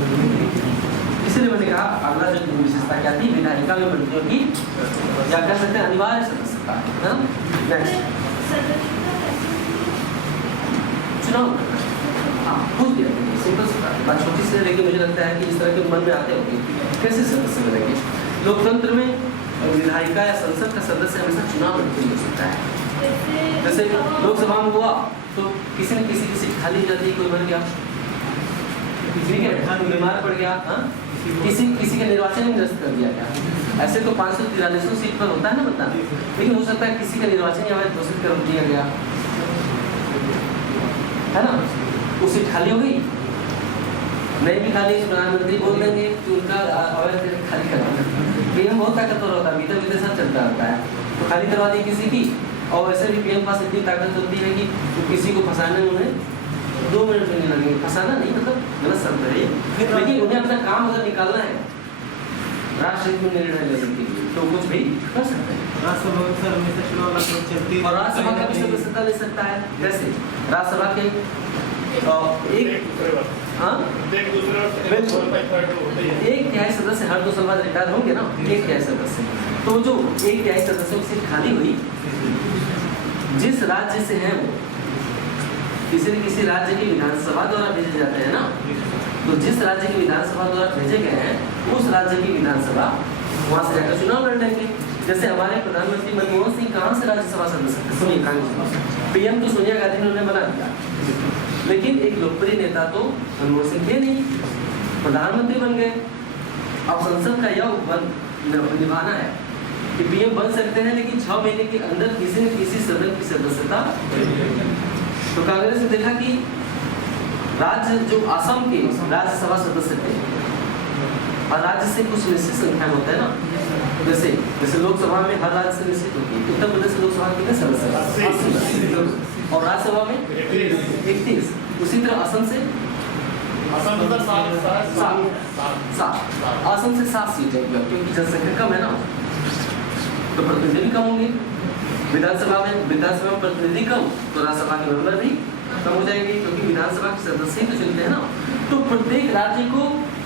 इसलिए मैंने कहा अगला जो विशेषता क्या थी, विधायिका में मंत्रियों की या कह सकते हैं अनिवार्य सदस्यता है ना। चुनाव हाँ पूछ दिया, सिंपल सी बात, छोटी सी, लेकिन मुझे लगता है कि इस तरह के मन में आते होंगे कैसे सदस्य बनेंगे। लोकतंत्र में विधायिका या संसद का सदस्य हमेशा चुनाव लड़के हो सकता है। जैसे लोकसभा में हुआ तो किसी न किसी की सीट खाली हो जाती है, कोई बन गया, ठीक है, बीमार पड़ गया, किसी का निर्वाचन निरस्त कर दिया गया। ऐसे तो 543 सीट पर होता है ना बता, लेकिन हो सकता है किसी का निर्वाचन यहाँ घोषित कर दिया गया है ना, वो सीट खाली हो गई, नहीं भी खाली, प्रधानमंत्री बोल देंगे कि उनका अवैध खाली करवाना। पीएम बहुत ताकतवर होता है, भीतर भीतर सब चलता रहता है, तो खाली करवा दी किसी की। और वैसे भी पीएम पास इतनी ताकत होती है कि तो किसी को फंसाने में उन्हें 2 मिनट भी नहीं लगेंगे। फंसाना नहीं मतलब गलत शब्द है, लेकिन उन्हें अपना काम अगर निकालना है, राष्ट्र हित में निर्णय लेने के लिए तो कुछ भी कर सकते हैं। राज्यसभा सर हमेशा चुनाव लगभग चलती है, और राज्यसभा का भी सदस्यता ले सकता है। जैसे राज्यसभा के एक दूसरे वर्ष हाँ प्रत्येक दूसरे वर्ष बिल्कुल। थर्ड होते ही है। एक तिहाई सदस्य हर 2 साल बाद रिटायर होंगे ना, एक तिहाई सदस्य। तो जो एक तिहाई सदस्य की सीट खाली हुई, जिस राज्य से है वो किसी न किसी राज्य की विधानसभा द्वारा भेजे जाते हैं ना, तो जिस राज्य की विधानसभा द्वारा भेजे गए हैं उस राज्य की विधानसभा वहां से जाकर चुनाव लड़ लेंगे। जैसे हमारे प्रधानमंत्री मनमोहन सिंह कहाँ से राज्यसभा सदस्य थे? सुनिए, कांग्रेस पीएम तो सोनिया गांधी ने उन्हें बना दिया, लेकिन एक लोकप्रिय नेता तो मनमोहन सिंह थे नहीं, प्रधानमंत्री बन गए। अब संसद का यह निभाना है कि पीएम बन सकते हैं, लेकिन 6 महीने के अंदर किसी न किसी सदन की सदस्यता। तो कांग्रेस ने देखा कि राज्य जो असम के राज्यसभा सदस्य थे, और राज्य से कुछ निश्चित संख्या होता है ना, जैसे लोकसभा में हर राज्य से निश्चित होती है। उत्तर प्रदेश लोकसभा कितने सदस्य हैं? 80। और राज्यसभा में 31। उसी तरह असम से असम तो 7 असम से 7 सीटें, क्योंकि जनसंख्या कम है ना, तो प्रतिनिधि भी कम होंगे। विधानसभा में प्रतिनिधि कम, तो राज्यसभा के मेंबर भी कम हो जाएंगे, क्योंकि विधानसभा के सदस्य ही तो चुनते हैं ना। तो प्रत्येक राज्य को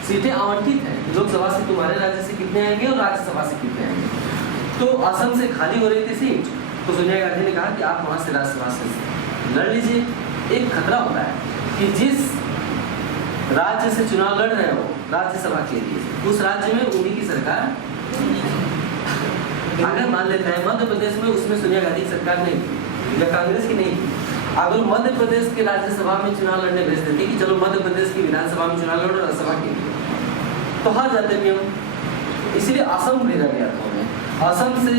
सीटें आवंटित हैं, लोकसभा से तुम्हारे राज्य से कितने आएंगे और राज्यसभा से कितने आएंगे। तो असम से खाली हो रही थी सीट, तो सोनिया गांधी ने कहा कि आप वहां से राज्यसभा से लड़ लीजिए। एक खतरा होता है कि जिस राज्य से चुनाव लड़ रहे हो राज्यसभा के लिए, उस राज्य में उन्हीं की सरकार। अगर मान लेते हैं मध्य प्रदेश में, उसमें सोनिया गांधी की सरकार नहीं थी या कांग्रेस की नहीं थी, अगर मध्य प्रदेश के राज्यसभा में चुनाव लड़ने भेज देते कि चलो मध्य प्रदेश की विधानसभा में चुनाव लड़ो राज्यसभा के लिए, तो हार जाते पीएम। इसीलिए असम भेजा गया था उन्हें, असम से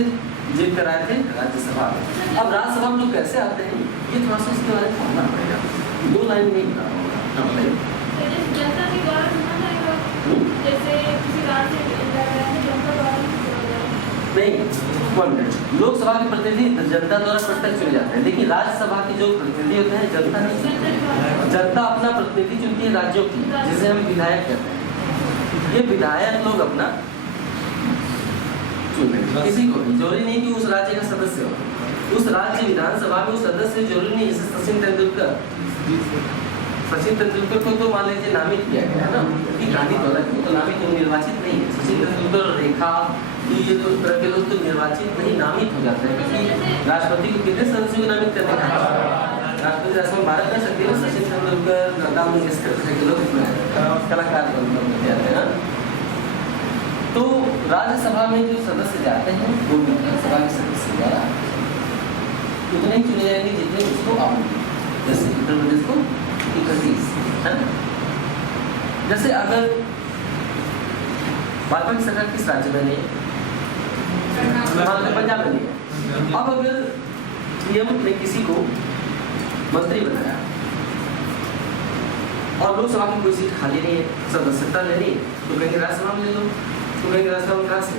जीत कर आए थे राज्यसभा में। अब राज्यसभा में लोग कैसे आते हैं, ये थोड़ा सा इसके बारे में पढ़ना पड़ेगा, 2 लाइन नहीं बता रहा हूँ। जनता के द्वारा चुना जाएगा, जैसे किसी राज्य से जनता द्वारा नहीं, 1 मिनट। लोकसभा के प्रतिनिधि जनता द्वारा प्रत्यक्ष चुने जाते हैं, लेकिन राज्यसभा के जो प्रतिनिधि होते हैं जनता नहीं चुनती। जनता अपना प्रतिनिधि चुनती है राज्यों की, जिसे हम विधायक कहते हैं। ये विधायक लोग अपना चुने, किसी को भी जरूरी नहीं कि उस राज्य का सदस्य हो। उस राज्य विधानसभा में उस सदस्य जरूरी नहीं। जैसे सचिन तेंदुलकर को तो मान लीजिए नामित किया गया है ना, कि गांधी द्वारा, तो नामित निर्वाचित नहीं है। सचिन तेंदुलकर, रेखा, ये तो तरह के लोग तो निर्वाचित नहीं, नामित हो जाते हैं, क्योंकि राष्ट्रपति को कितने सदस्यों को नामित करने का राष्ट्रपति राष्ट्रपति भारत कर सकते हैं। सचिन तेंदुलकर, लता मंगेशकर तरह के लोग कलाकार बन जाते हैं ना। तो राज्यसभा में जो सदस्य जाते हैं वो विधानसभा के सदस्य द्वारा उतने ही चुने जाएंगे जितने उसको आवंटित। जैसे उत्तर प्रदेश को 31 है ना। जैसे अगर भाजपा की सरकार किस राज्य में नहीं है, पंजाब में नहीं है। अब अगर पीएम ने किसी को मंत्री बनाया और लोकसभा की कोई सीट खाली नहीं है, सदस्यता लेनी है, तो कहेंगे राज्यसभा में ले लो। तो कहेंगे राज्यसभा में कहाँ से?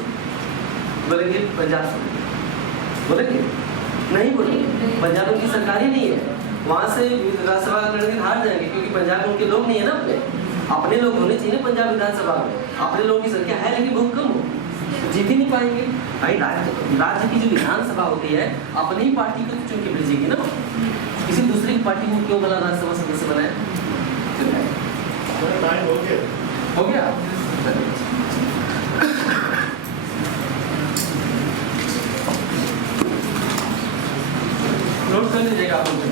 बोलेंगे पंजाब से। बोलेंगे नहीं, बोलेंगे पंजाब की सरकार ही नहीं है, वहां से राज्यसभा लड़के हार जाएंगे, क्योंकि पंजाब में उनके लोग नहीं है ना। अपने लोग होने चाहिए पंजाब विधानसभा में। अपने लोगों की संख्या है लेकिन बहुत कम हो, जीत ही नहीं पाएंगे। भाई राज्य की जो विधानसभा होती है अपनी ही पार्टी को चुन के भेजेगी ना, किसी दूसरी पार्टी को क्यों बना राज्यसभा सदस्य बनाए? हो गया। नोट कर लीजिएगा आप लोग।